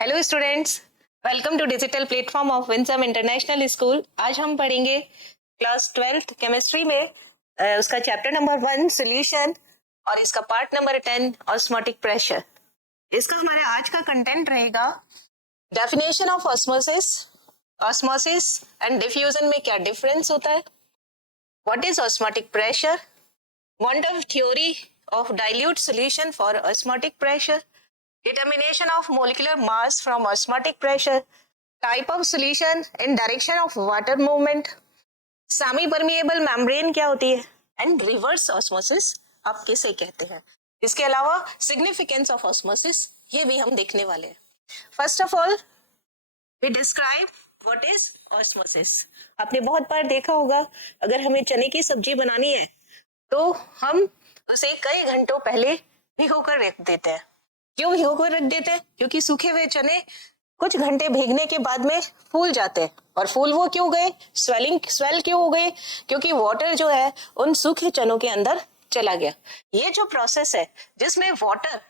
Hello students, welcome to digital platform of Winsome International School. आज हम पढ़ेंगे class 12th chemistry में उसका चैप्टर नंबर 1 सॉल्यूशन और इसका पार्ट नंबर 10 ऑस्मोटिक प्रेशर। इसका हमारे आज का कंटेंट रहेगा definition of osmosis, osmosis and diffusion में क्या डिफरेंस होता है, what is osmotic pressure, quantum theory of dilute solution for osmotic pressure, determination of molecular mass from osmotic pressure, type of solution in direction of water movement, semi permeable membrane क्या होती है and reverse osmosis आप किसे कहते हैं। इसके अलावा significance of osmosis ये भी हम देखने वाले हैं। First of all we describe what is osmosis. आपने बहुत बार देखा होगा, अगर हमें चने की सब्जी बनानी है तो हम उसे कई घंटों पहले भिगोकर रख देते हैं। क्यों भिगोकर रख देते हैं? क्योंकि सूखे हुए चने कुछ घंटे भीगने के बाद में फूल जाते हैं। और फूल वो क्यों गए, स्वेल क्यों हो गए? क्योंकि वाटर जो है उन सूखे चनों के अंदर चला गया। ये जो प्रोसेस है जिसमें वाटर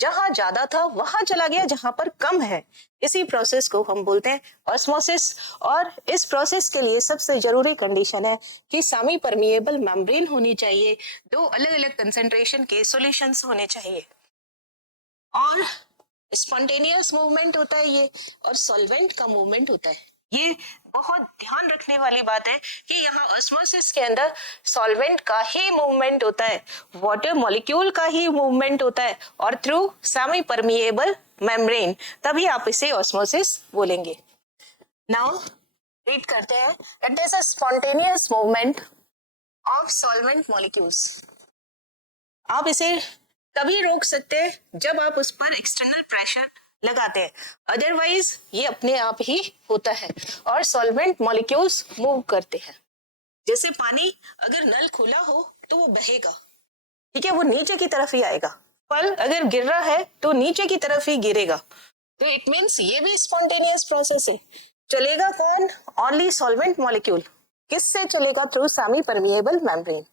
जहां ज्यादा था वहां चला गया जहां पर कम है, इसी प्रोसेस को हम बोलते हैं ऑस्मोसिस। और इस प्रोसेस के लिए सबसे जरूरी कंडीशन है कि सेमी परमिएबल मेम्ब्रेन होनी चाहिए, दो अलग अलग कंसेंट्रेशन के सॉल्यूशंस होने चाहिए और स्पॉन्टेनियस मूवमेंट होता है ये, और सॉल्वेंट का मूवमेंट होता है। ये बहुत ध्यान रखने वाली बात है कि यहाँ ऑस्मोसिस के अंदर सॉल्वेंट का ही मूवमेंट होता है, वाटर मॉलिक्यूल का ही मूवमेंट होता है और थ्रू सेमी परमिएबल मेम्ब्रेन, तभी आप इसे ऑस्मोसिस बोलेंगे। नाउ रीड करते हैं, it is a spontaneous movement of solvent molecules. आप इसे तभी रोक सकते हैं जब आप उस पर एक्सटर्नल प्रेशर लगाते हैं, अदरवाइज ये अपने आप ही होता है और सॉल्वेंट मॉलिक्यूल्स मूव करते हैं। जैसे पानी अगर नल खुला हो तो वो बहेगा, ठीक है, वो नीचे की तरफ ही आएगा। फल अगर गिर रहा है तो नीचे की तरफ ही गिरेगा। तो इट मीन्स ये भी स्पॉन्टेनियस प्रोसेस है। चलेगा कौन? Only solvent molecule. किससे चलेगा? Through semi permeable membrane.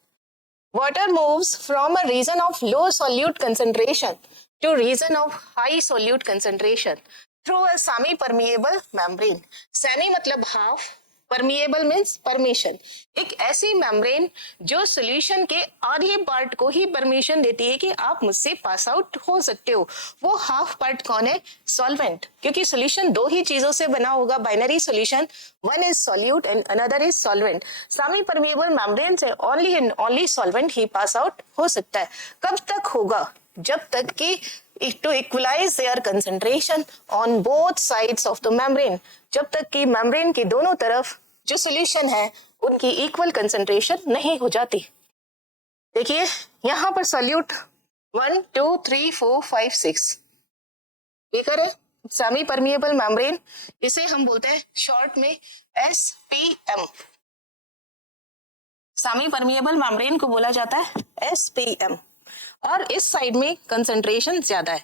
Water moves from a region of low solute concentration to region of high solute concentration through a semi-permeable membrane. Semi मतलब half, permeable means permission. एक ऐसी membrane जो solution के आधे part को ही permission देती है कि आप मुझसे pass out हो सकते हो। वो half part कौन है? Solvent। क्योंकि solution दो ही चीजों से बना होगा, binary solution, one is solute and another is solvent. semi permeable membrane से only and only solvent he pass out हो सकता है। कब तक होगा? जब तक कि to equalize their concentration on both sides of the membrane, जब तक कि membrane की दोनों तरफ जो solution है उनकी equal concentration नहीं हो जाती। देखिए यहां पर solute 1 2 3 4 5 6 बेकर है, सेमी परमिएबल मेम्ब्रेन, इसे हम बोलते हैं शॉर्ट में SPM। सेमी परमिएबल मेम्ब्रेन को बोला जाता है SPM। और इस साइड में कंसंट्रेशन ज्यादा है।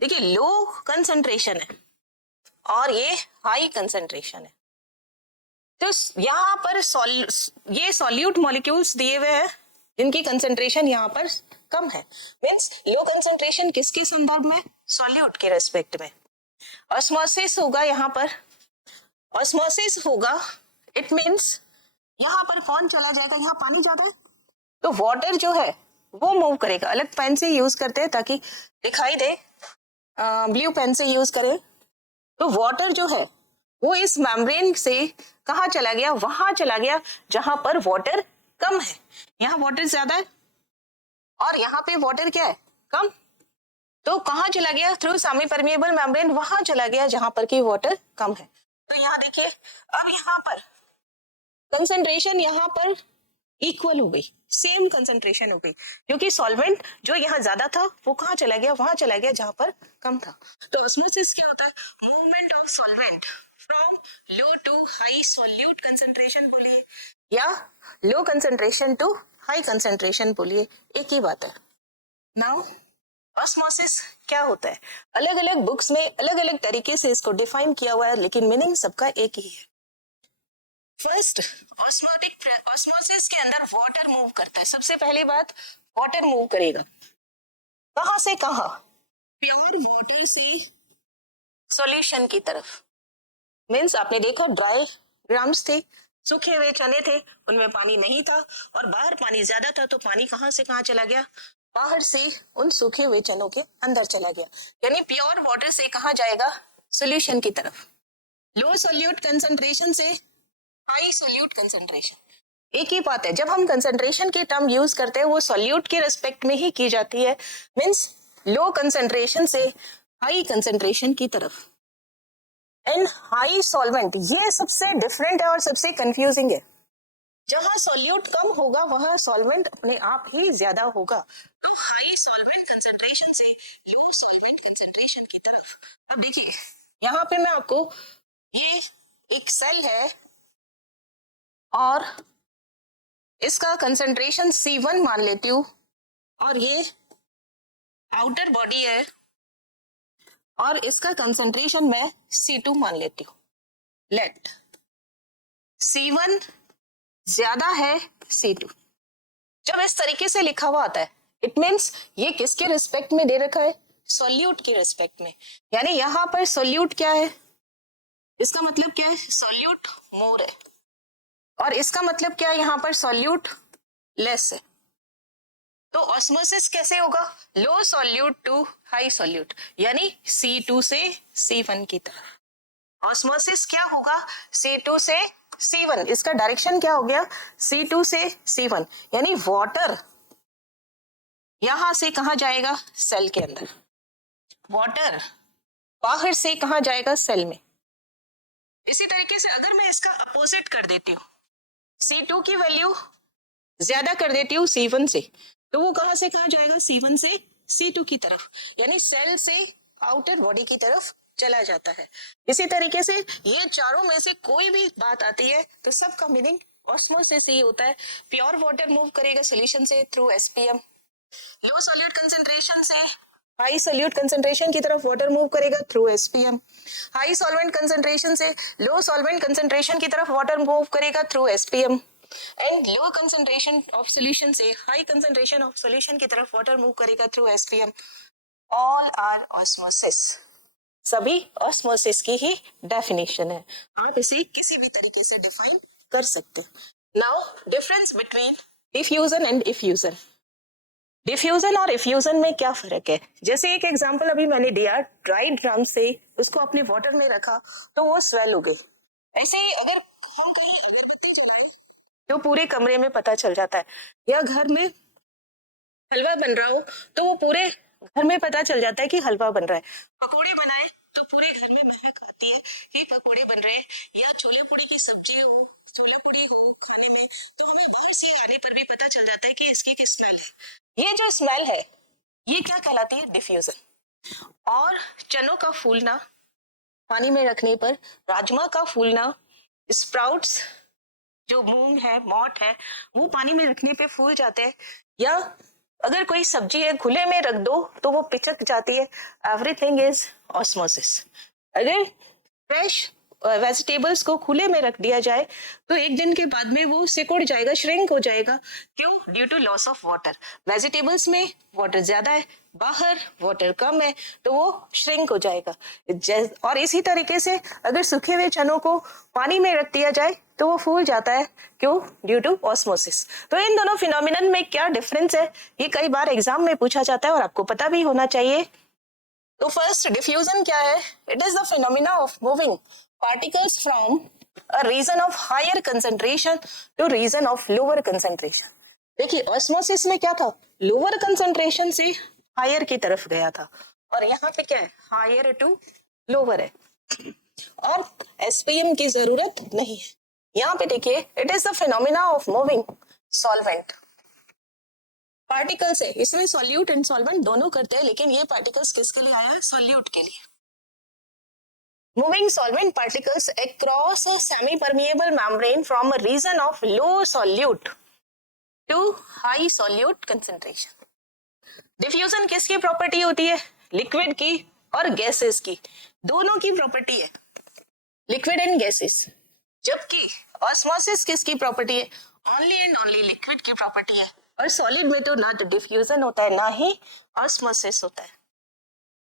देखिए लो कंसंट्रेशन है और ये हाई कंसंट्रेशन है। तो यहाँ पर ये सॉल्यूट मॉलिक्यूल्स दिए हुए हैं जिनकी कंसंट्रेशन यहाँ पर कम है। मींस लो कंसंट्रेशन किसके संदर्भ में? सॉल्यूट के रेस्पेक्ट में। ऑस्मोसिस होगा यहाँ पर, ऑस्मोसिस होगा, इट मींस यहाँ पर कौन चला जाएगा? यहाँ पानी ज्यादा है तो वाटर जो है वो मूव करेगा। अलग पेन से यूज करते हैं ताकि दिखाई दे, ब्लू पेन से यूज करें। तो वाटर जो है वो इस मेम्ब्रेन से कहाँ चला गया? वहां चला गया जहां पर वाटर कम है। यहाँ वाटर ज्यादा है और यहाँ पे वाटर क्या है? कम। तो कहाँ चला गया? थ्रू सेमी परमिएबल मेम्ब्रेन वहां चला गया जहां पर की वाटर कम है। तो यहाँ देखिए, अब यहाँ पर कंसंट्रेशन यहाँ पर इक्वल हो गई, सेम कंसंट्रेशन हो गई, क्योंकि सॉल्वेंट जो यहाँ ज्यादा था वो कहाँ चला गया? वहां चला गया जहां पर कम था। तो ऑस्मोसिस क्या होता है? Movement of solvent from low to high solute concentration बोलिए, या low concentration to high concentration बोलिए, एक ही बात है। नाउ ऑस्मोसिस क्या होता है? अलग अलग बुक्स में अलग अलग तरीके से इसको डिफाइन किया हुआ है, लेकिन मीनिंग सबका एक ही है। फर्स्ट, ऑस्मोसिस के अंदर वाटर मूव करता है। सबसे पहली बात, वाटर मूव करेगा। कहां से कहां? प्योर वाटर से सॉल्यूशन की तरफ। मीन्स आपने देखो ड्राई ग्राम्स थे, सूखे हुए चने थे, उनमें पानी नहीं था और बाहर पानी ज्यादा था, तो पानी कहाँ से कहाँ चला गया, बाहर से उन सूखे हुए चनों के अंदर चला गया। यानी प्योर वाटर से कहाँ जाएगा, सॉल्यूशन की तरफ। लो सोल्यूट कंसंट्रेशन से हाई सोल्यूट कंसंट्रेशन। एक ही बात है, जब हम कंसंट्रेशन की टर्म यूज करते हैं वो सोल्यूट के रिस्पेक्ट में ही की जाती है। मीन्स लो कंसंट्रेशन से हाई कंसंट्रेशन की तरफ। एंड हाई सॉल्वेंट, ये सबसे डिफरेंट है और सबसे कंफ्यूजिंग है। जहां सॉल्यूट कम होगा वहां सॉल्वेंट अपने आप ही ज्यादा होगा। तो हाई सॉल्वेंट कंसंट्रेशन से लो सॉल्वेंट कंसंट्रेशन की तरफ। अब देखिए यहाँ पे मैं आपको, ये एक सेल है और इसका कंसंट्रेशन C1 मान लेती हूँ, और ये आउटर बॉडी है और इसका कंसंट्रेशन मैं C2 मान लेती हूँ। लेट C1 ज्यादा है C2। जब इस तरीके से लिखा हुआ आता है, इट मीन्स ये किसके रिस्पेक्ट में दे रखा है, सॉल्यूट के रिस्पेक्ट में। यानी यहाँ पर सॉल्यूट क्या है, इसका मतलब क्या है, सॉल्यूट मोर है, और इसका मतलब क्या है, यहाँ पर सॉल्यूट लेस है। तो ऑस्मोसिस कैसे होगा, लो सॉल्यूट टू हाई सॉल्यूट, यानी C2 से C1 की तरफ। ऑस्मोसिस क्या होगा, C2 से C1, इसका डायरेक्शन क्या हो गया, C2 से C1, यानी वाटर यहां से कहा जाएगा, सेल के अंदर। वाटर बाहर से कहा जाएगा, सेल में। इसी तरीके से अगर मैं इसका अपोजिट कर देती हूँ, C2 की वैल्यू ज्यादा कर देती हूँ C1 से, तो वो कहां से कहा जाएगा, C1 से C2 की तरफ, यानी सेल से आउटर बॉडी की तरफ चला जाता है। इसी तरीके से ये चारों में से कोई भी बात आती है तो सबका मीनिंग ऑस्मोसिस ही होता है। प्योर वाटर मूव करेगा सोल्यूशन से through SPM, low solute concentration से हाई सॉल्यूट कंसंट्रेशन की तरफ वाटर मूव करेगा through SPM, high solvent concentration से लो सॉल्वेंट कंसंट्रेशन की तरफ वाटर मूव करेगा through SPM, and low concentration of solution से हाई कंसंट्रेशन ऑफ सॉल्यूशन की तरफ वाटर मूव करेगा through SPM। All are osmosis, सभी ऑस्मोसिस की ही डेफिनेशन है। आप इसे किसी भी तरीके से डिफाइन कर सकते हैं। Now difference between diffusion and effusion. Diffusion और इफ्यूजन में क्या फर्क है, जैसे एक एग्जांपल अभी मैंने दिया, ड्राई ड्रम से उसको अपने वाटर में रखा तो वो स्वेल हो गई। ऐसे ही अगर हम कहीं अगरबत्ती जलाएं तो पूरे कमरे में पता चल जाता है, या घर में हलवा बन रहा हो तो वो पूरे घर में पता चल जाता है कि हलवा बन रहा है। पकोड़े बनाए तो पूरे घर में महक आती है कि पकोड़े बन रहे हैं, या छोले पूड़ी की सब्जी हो, छोले पूड़ी हो खाने में, तो हमें बाहर से आने पर भी पता चल जाता है कि इसकी किस स्मेल है। ये जो स्मेल है ये क्या कहलाती है, डिफ्यूजन। और चनों का फूलना पानी में रखने पर, राजमा का फूलना, स्प्राउट्स जो मूंग है, मोट है, वो पानी में रखने पे फूल जाते हैं, या अगर कोई सब्जी है खुले में रख दो तो वो पिचक जाती है। Everything is osmosis. अगर फ्रेश वेजिटेबल्स को खुले में रख दिया जाए तो एक दिन के बाद में वो सिकुड़ जाएगा, श्रिंक हो जाएगा। क्यों, due to loss of water. Vegetables में वाटर ज्यादा है, बाहर वाटर कम है, तो वो श्रिंक हो जाएगा। और इसी तरीके से अगर सूखे हुए चनों को पानी में रख दिया जाए तो वो फूल जाता है। क्यों, ड्यू टू ऑस्मोसिस। तो इन दोनों फिनोमिनन में क्या डिफरेंस है, ये कई बार एग्जाम में पूछा जाता है और आपको पता भी होना चाहिए। तो फर्स्ट डिफ्यूजन क्या है, it is the phenomena of moving particles from a region of higher concentration to region of lower concentration। देखिए ऑस्मोसिस में क्या था, लोअर कंसंट्रेशन से हायर की तरफ गया था, और यहाँ पे क्या है, हायर टू लोअर है, और SPM की जरूरत नहीं है। यहाँ पे देखिए, it is the phenomena of moving solvent particles है, इसमें सॉल्यूट एंड सॉल्वेंट दोनों करते हैं, लेकिन ये पार्टिकल्स किसके लिए आया है, सॉल्यूट के लिए। Moving solvent particles across a semi-permeable membrane from a region of low solute to high solute concentration। Diffusion किसकी प्रॉपर्टी होती है, लिक्विड की और गैसेस की, दोनों की प्रॉपर्टी है, लिक्विड एंड गैसेस। जबकि ऑस्मोसिस किसकी प्रॉपर्टी है, ओनली एंड ओनली लिक्विड की प्रॉपर्टी है। और सॉलिड में तो ना तो डिफ्यूजन होता है ना ही ऑस्मोसिस होता है।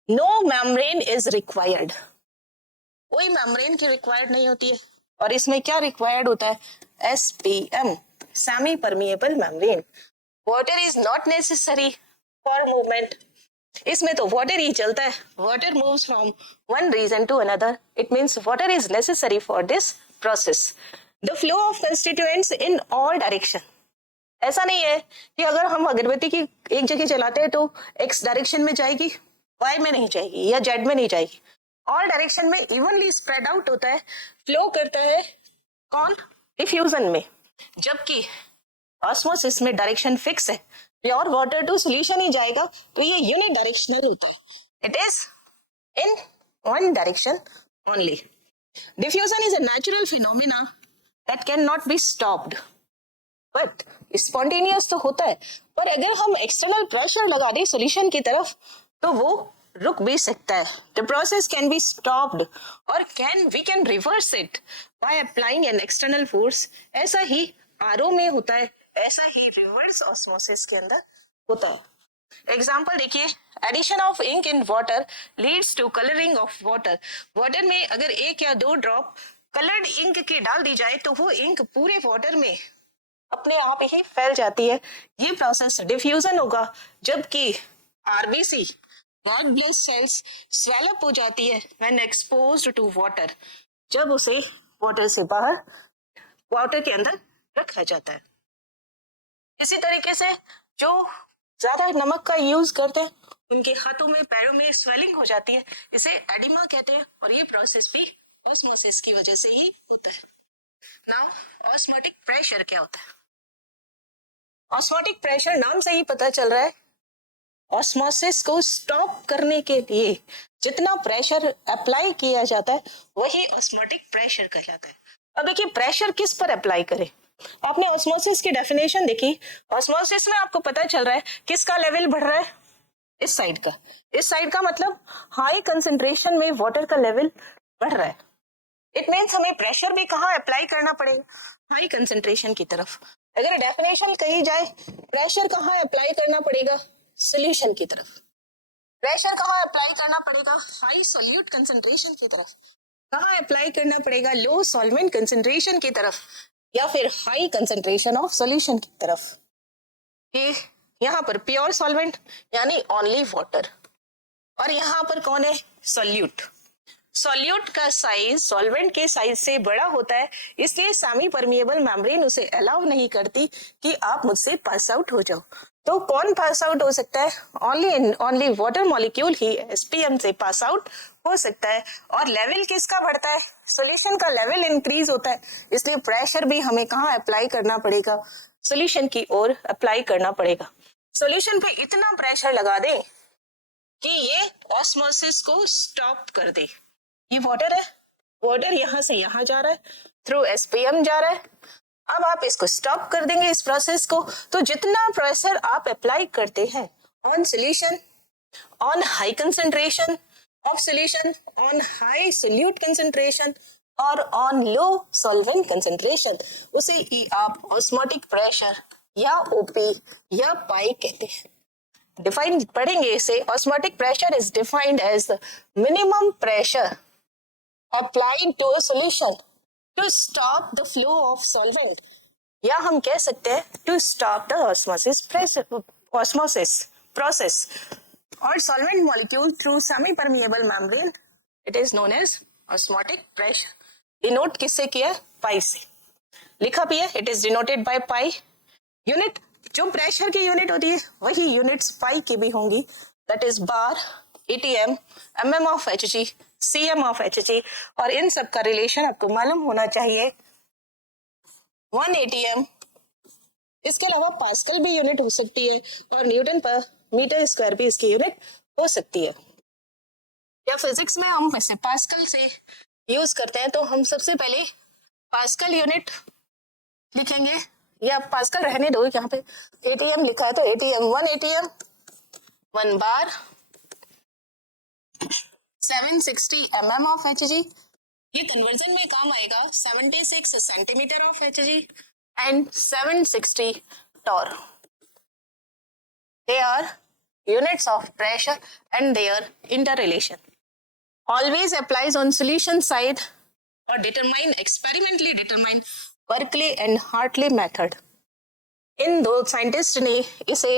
No membrane is required. कोई मेम्ब्रेन की रिक्वायर्ड नहीं होती है। और इसमें क्या रिक्वायर्ड होता है? SPM, semi permeable membrane. Water is not necessary for movement. इसमें तो वाटर ही चलता है, water moves from one region to another, it means water is necessary for this process. The flow of constituents in all direction. ऐसा नहीं है कि अगर हम अगरबत्ती की एक जगह चलाते हैं तो एक्स डायरेक्शन में जाएगी, वाई में नहीं जाएगी या जेड में नहीं जाएगी। ऑल डायरेक्शन में इवनली स्प्रेड आउट होता है, फ्लो करता है। कौन? डिफ्यूजन में। जबकि ऑस्मोसिस में डायरेक्शन फिक्स है, प्योर वाटर टू सोल्यूशन ही जाएगा, तो ये यूनिट डायरेक्शनल होता है। It is in one direction only. Diffusion is a natural phenomena that can not be stopped, but spontaneous तो होता है। पर अगर हम एक्सटर्नल प्रेशर लगा दें सोल्यूशन की तरफ तो वो रुक भी सकता है। The process can be stopped और we can reverse it by applying an external force. ऐसा ही आरओ में होता है, ऐसा ही रिवर्स ऑस्मोसिस के अंदर होता है। एग्जाम्पल देखिए, addition of ink in water leads to colouring of water. Water में अगर एक या दो ड्रॉप कलर्ड इंक के डाल दी जाए तो वो इंक पूरे वाटर में अपने आप ही फैल जाती है। ये प्रोसेस डिफ्यूजन होगा। जबकि RBC, red blood cells, swell up हो जाती है व्हेन एक्सपोज्ड टू वाटर, जब उसे वाटर से बाहर वाटर के अंदर रखा जाता है। इसी तरीके से जो ज्यादा नमक का यूज करते हैं उनके हाथों में पैरों में स्वेलिंग हो जाती है, इसे एडिमा कहते हैं। और ये प्रोसेस भी ऑस्मोसिस की वजह से ही होता है। नाउ ऑस्मोटिक प्रेशर क्या होता है? ऑस्मोटिक प्रेशर नाम से ही पता चल रहा है, ऑस्मोसिस को स्टॉप करने के लिए जितना प्रेशर अप्लाई किया जाता है वही ऑस्मोटिक प्रेशर कहलाता है। अब देखिए प्रेशर किस पर अप्लाई करें। आपने ऑस्मोसिस की डेफिनेशन देखी, ऑस्मोसिस में आपको पता चल रहा है किसका लेवल बढ़ रहा है? इस साइड का। इस साइड का मतलब हाई कंसेंट्रेशन में वाटर का लेवल बढ़ रहा है। इट मीन्स हमें प्रेशर भी कहाँ अप्लाई करना पड़ेगा? हाई कंसेंट्रेशन की तरफ। अगर डेफिनेशन कही जाए, प्रेशर कहाँ अप्लाई करना पड़ेगा? सोल्यूशन की तरफ। प्रेशर कहाँ अप्लाई करना पड़ेगा? हाई सोल्यूट कंसेंट्रेशन की तरफ। कहाँ अप्लाई करना पड़ेगा? लो सॉल्वेंट कंसेंट्रेशन की तरफ या फिर हाई कंसेंट्रेशन ऑफ सोल्यूशन की तरफ। ये यहाँ पर प्योर सॉल्वेंट यानी ओनली वाटर, और यहाँ पर कौन है? सोल्यूट। सॉल्यूट का साइज सॉल्वेंट के साइज से बड़ा होता है, इसलिए सेमी परमिएबल मेम्ब्रेन उसे अलाउ नहीं करती कि आप मुझसे पास आउट हो जाओ। तो कौन पास आउट हो सकता है? ओनली वाटर मॉलिक्यूल ही एसपीएम से पास आउट हो सकता है। और लेवल किसका बढ़ता है? सॉल्यूशन का लेवल इंक्रीज होता है, इसलिए प्रेशर भी हमें कहाँ अप्लाई करना पड़ेगा? सॉल्यूशन की ओर अप्लाई करना पड़ेगा। सॉल्यूशन पे इतना प्रेशर लगा दे कि ये ऑस्मोसिस को स्टॉप कर दे। ये वाटर है, वाटर यहाँ से यहाँ जा रहा है, थ्रू एसपीएम जा रहा है। अब आप इसको स्टॉप कर देंगे इस प्रोसेस को, तो जितना प्रेशर आप अप्लाई करते हैं on solution, on high concentration of solution, on high solute concentration और ऑन लो सॉल्वेंट कंसेंट्रेशन, उसे ही आप ऑस्मोटिक प्रेशर या ओपी या पाई कहते हैं। डिफाइन पढ़ेंगे इसे। Osmotic pressure is defined as the minimum pressure applied to a solution to stop the flow of solvent, या हम कह सकते हैं to stop the osmosis process or solvent molecule through semi-permeable membrane. It is known as osmotic pressure. Denote किससे किया? पाई से लिखा भी है। It is denoted by pi unit। जो प्रेशर की यूनिट होती है वही यूनिट्स पाई की भी होंगी, that is bar, ATM, mm of Hg, cm of Hg। और इन सब का रिलेशन आपको मालूम होना चाहिए। 1 ATM, इसके अलावा पास्कल भी यूनिट हो सकती है और न्यूटन पर मीटर स्क्वायर भी इसकी यूनिट हो सकती है। या फिजिक्स में हम वैसे पास्कल से यूज करते हैं, तो हम सबसे पहले पास्कल यूनिट लिखेंगे, या पास्कल रहने दो, यहाँ पे ATM लिखा है तो ATM 1 ATM 1 bar 760 mm of Hg। ये कन्वर्जन में काम आएगा। 76 centimetre of Hg and 760 torr। They are units of pressure and their interrelation। always applies on solution side or experimentally determine Berkeley and Hartley method. इन दो scientist ने इसे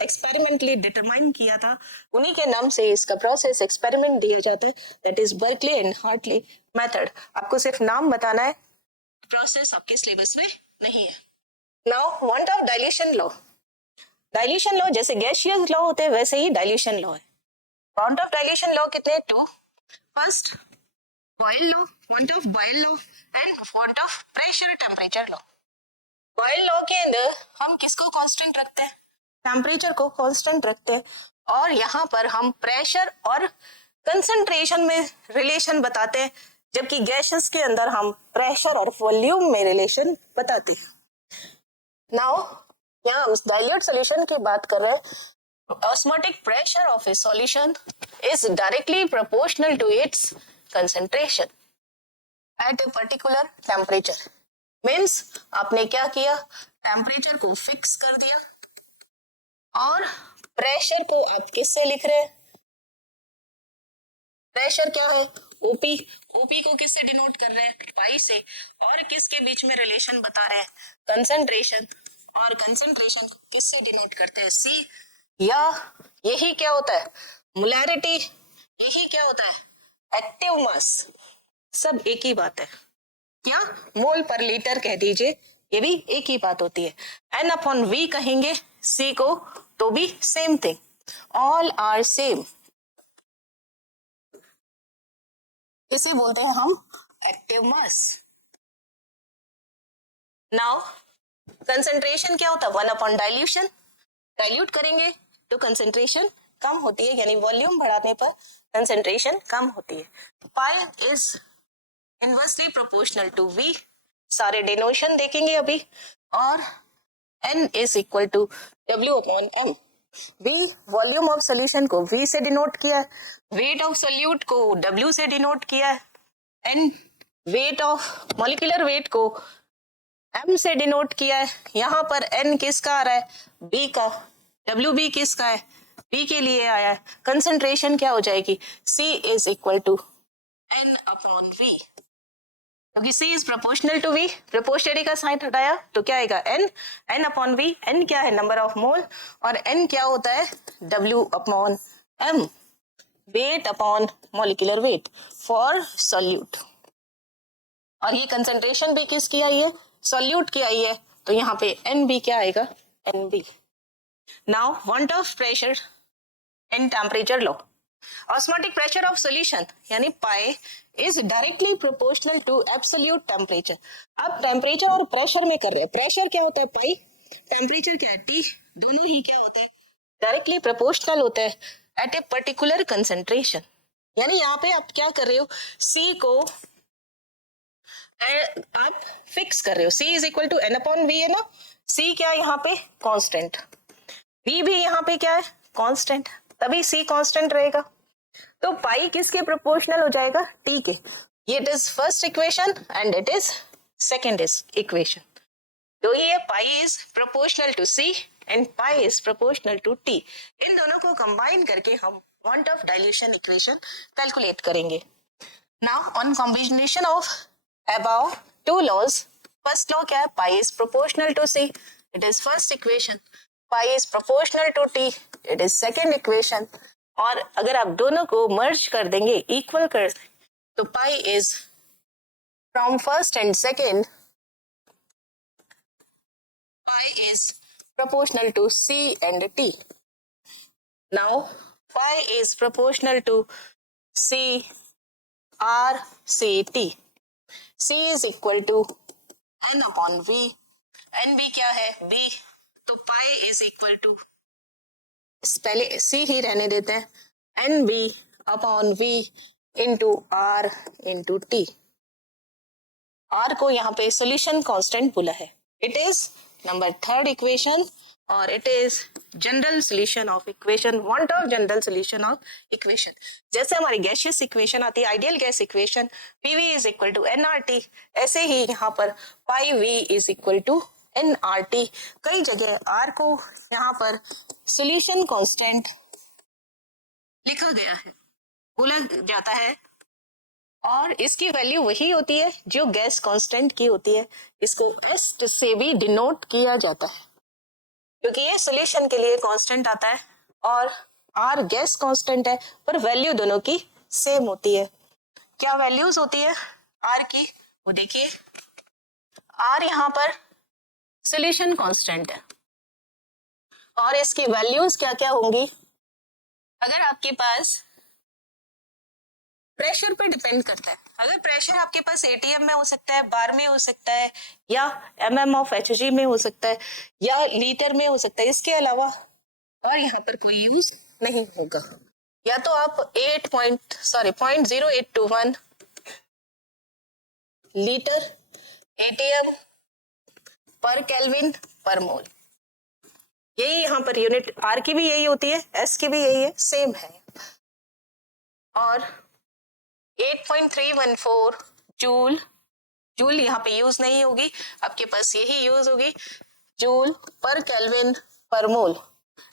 experimentally determine किया था, उन्हीं के नाम से इसका प्रोसेस एक्सपेरिमेंट दिया जाता है, that is Berkeley and Hartley method. आपको सिर्फ नाम बताना है, प्रोसेस आपके सिलेबस में नहीं है. Now van't Hoff dilution law. Dilution law जैसे गैसियस लॉ होते हैं वैसे ही डाइल्यूशन लॉ है. वांट ऑफ डाइल्यूशन लॉ कितने? Two. First Boyle law, van't Hoff Boyle law and van't Hoff pressure temperature law. Boyle law के अंदर हम किसको कांस्टेंट रखते हैं? टेम्परेचर को कांस्टेंट रखते हैं, और यहाँ पर हम प्रेशर और कंसंट्रेशन में रिलेशन बताते हैं, जबकि गैसेस के अंदर हम प्रेशर और वॉल्यूम में रिलेशन बताते हैं. नाउ यहाँ हम डाइल्यूट सॉल्यूशन की बात कर रहे हैं. Osmotic pressure of a solution is directly proportional to its concentration at a particular temperature. Means आपने क्या किया? टेम्परेचर को फिक्स कर दिया, और प्रेशर को आप किससे लिख रहे हैं? प्रेशर क्या है? ओपी. ओपी को किससे डिनोट कर रहे हैं? पाई से. और किसके बीच में रिलेशन बता रहे हैं? कंसंट्रेशन. और कंसंट्रेशन किससे डिनोट करते हैं? सी. या यही क्या होता है? मोलैरिटी. यही क्या होता है? Active mass. सब एक ही बात है. क्या? मोल पर लीटर कह दीजिए, ये भी एक ही बात होती है. एन अपॉन वी कहेंगे सी को तो भी same thing. All are same. इसे बोलते हैं हम एक्टिव मास. नाउ कंसंट्रेशन क्या होता है? One upon dilution. डाइल्यूट करेंगे तो कंसंट्रेशन कम होती है, यानी वॉल्यूम बढ़ाने पर कंसंट्रेशन कम होती है. Pi is inversely proportional to V. सारे डिनोशन देखेंगे अभी. और N is equal to W upon M. V volume of solution को V से डिनोट किया है, वेट ऑफ सोल्यूट को W से डिनोट किया है, N weight of molecular weight को M से डिनोट किया है. यहाँ पर N किसका आ रहा है? B का. WB किसका है? B के लिए आया है. कंसंट्रेशन क्या हो जाएगी? C is equal to N upon V. क्योंकि C is proportional to V, proportionality का साइन हटाया तो क्या आएगा? N. N upon V. N क्या है? Number of mole. और N क्या होता है? W upon M. Weight upon molecular weight for solute. और ये कंसंट्रेशन भी किसकी आई है? सोल्यूट की आई है, तो यहाँ पे NB क्या आएगा? NB. Now van't Hoff pressure and temperature law. Osmotic pressure of solution यानी pi is directly proportional to absolute temperature. अब टेम्परेचर और प्रेशर में कर रहे हैं. प्रेशर क्या होता है? पाई. टेम्परेचर क्या है? T. दोनों ही क्या होता है? डायरेक्टली प्रोपोर्शनल होता है एट ए पर्टिकुलर कंसंट्रेशन. यानी यहाँ पे आप क्या कर रहे हो? C को आप फिक्स कर रहे हो. C is equal to N upon V है ना. C क्या है यहाँ पे? कांस्टेंट. V भी यहाँ पे क्या है? कांस्टेंट. तभी C कांस्टेंट रहेगा. तो पाई किसके प्रोपोर्शनल हो जाएगा? T के. ये it is first equation and it is second equation. तो ये pi is proportional to C and pi is proportional to T. इन दोनों को कंबाइन करके हम van't Hoff dilution equation calculate करेंगे. Now on combination of above two laws, first law क्या है? Pi is proportional to C, it is first equation. Pi is proportional to T, it is second equation. और अगर आप दोनों को मर्ज कर देंगे, इक्वल कर देंगे, तो pi is from first and second, pi is proportional to C and T. Now phi is proportional to C R C T. C is equal to N upon V. NB क्या है? B. तो pi is equal to, पहले C ही रहने देते हैं, NB upon V into R into T. R को यहाँ पे solution constant बोला है. It is number third equation, और it is general solution of equation. One of general solution of equation. जैसे हमारी गैसियस इक्वेशन आती है, ideal gas equation, PV is equal to nRT, ऐसे ही यहाँ पर pi V is equal to nRT. कई जगह R को यहाँ पर सोल्यूशन कांस्टेंट लिखा गया है. बोला जाता है, और इसकी वैल्यू वही होती है जो गैस कांस्टेंट की होती है। इसको एस से भी डिनोट किया जाता है क्योंकि ये सॉल्यूशन के लिए कांस्टेंट आता है और आर गैस कांस्टेंट है, पर वैल्यू दोनों की सेम होती है। क्या वैल्यूज होती है आर की, वो देखिए। आर यहाँ पर सॉल्यूशन कांस्टेंट है और इसकी वैल्यूज क्या क्या होंगी। अगर आपके पास प्रेशर पे डिपेंड करता है, अगर प्रेशर आपके पास एटीएम में हो सकता है, बार में हो सकता है, या एमएम ऑफ एचजी में हो सकता है, या लीटर में हो सकता है, इसके अलावा और यहाँ पर कोई यूज नहीं होगा। या तो आप 0.0821 लीटर एटीएम पर केल्विन पर मोल, यही यहाँ पर यूनिट आर की भी यही होती है, एस की भी यही है, सेम है। और 8.314 जूल, जूल यहाँ पे यूज नहीं होगी, आपके पास यही यूज होगी जूल पर केल्विन पर मोल।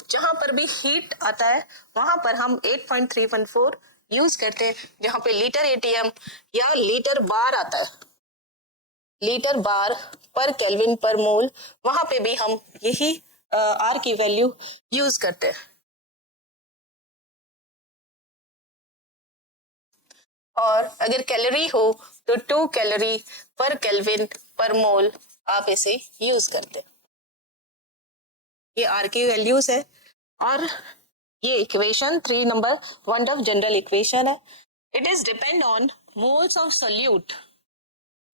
जहां पर भी हीट आता है वहां पर हम 8.314 यूज करते हैं। जहां पे लीटर एटीएम या लीटर बार आता है, लीटर बार पर केल्विन पर मोल, वहां पे भी हम यही आर की वैल्यू यूज करते हैं। और अगर कैलोरी हो तो 2 कैलोरी पर केल्विन पर मोल आप इसे यूज करते हैं। ये आर की वैल्यूज है और ये equation 3 number 1 of general equation है। It is depend on moles of solute.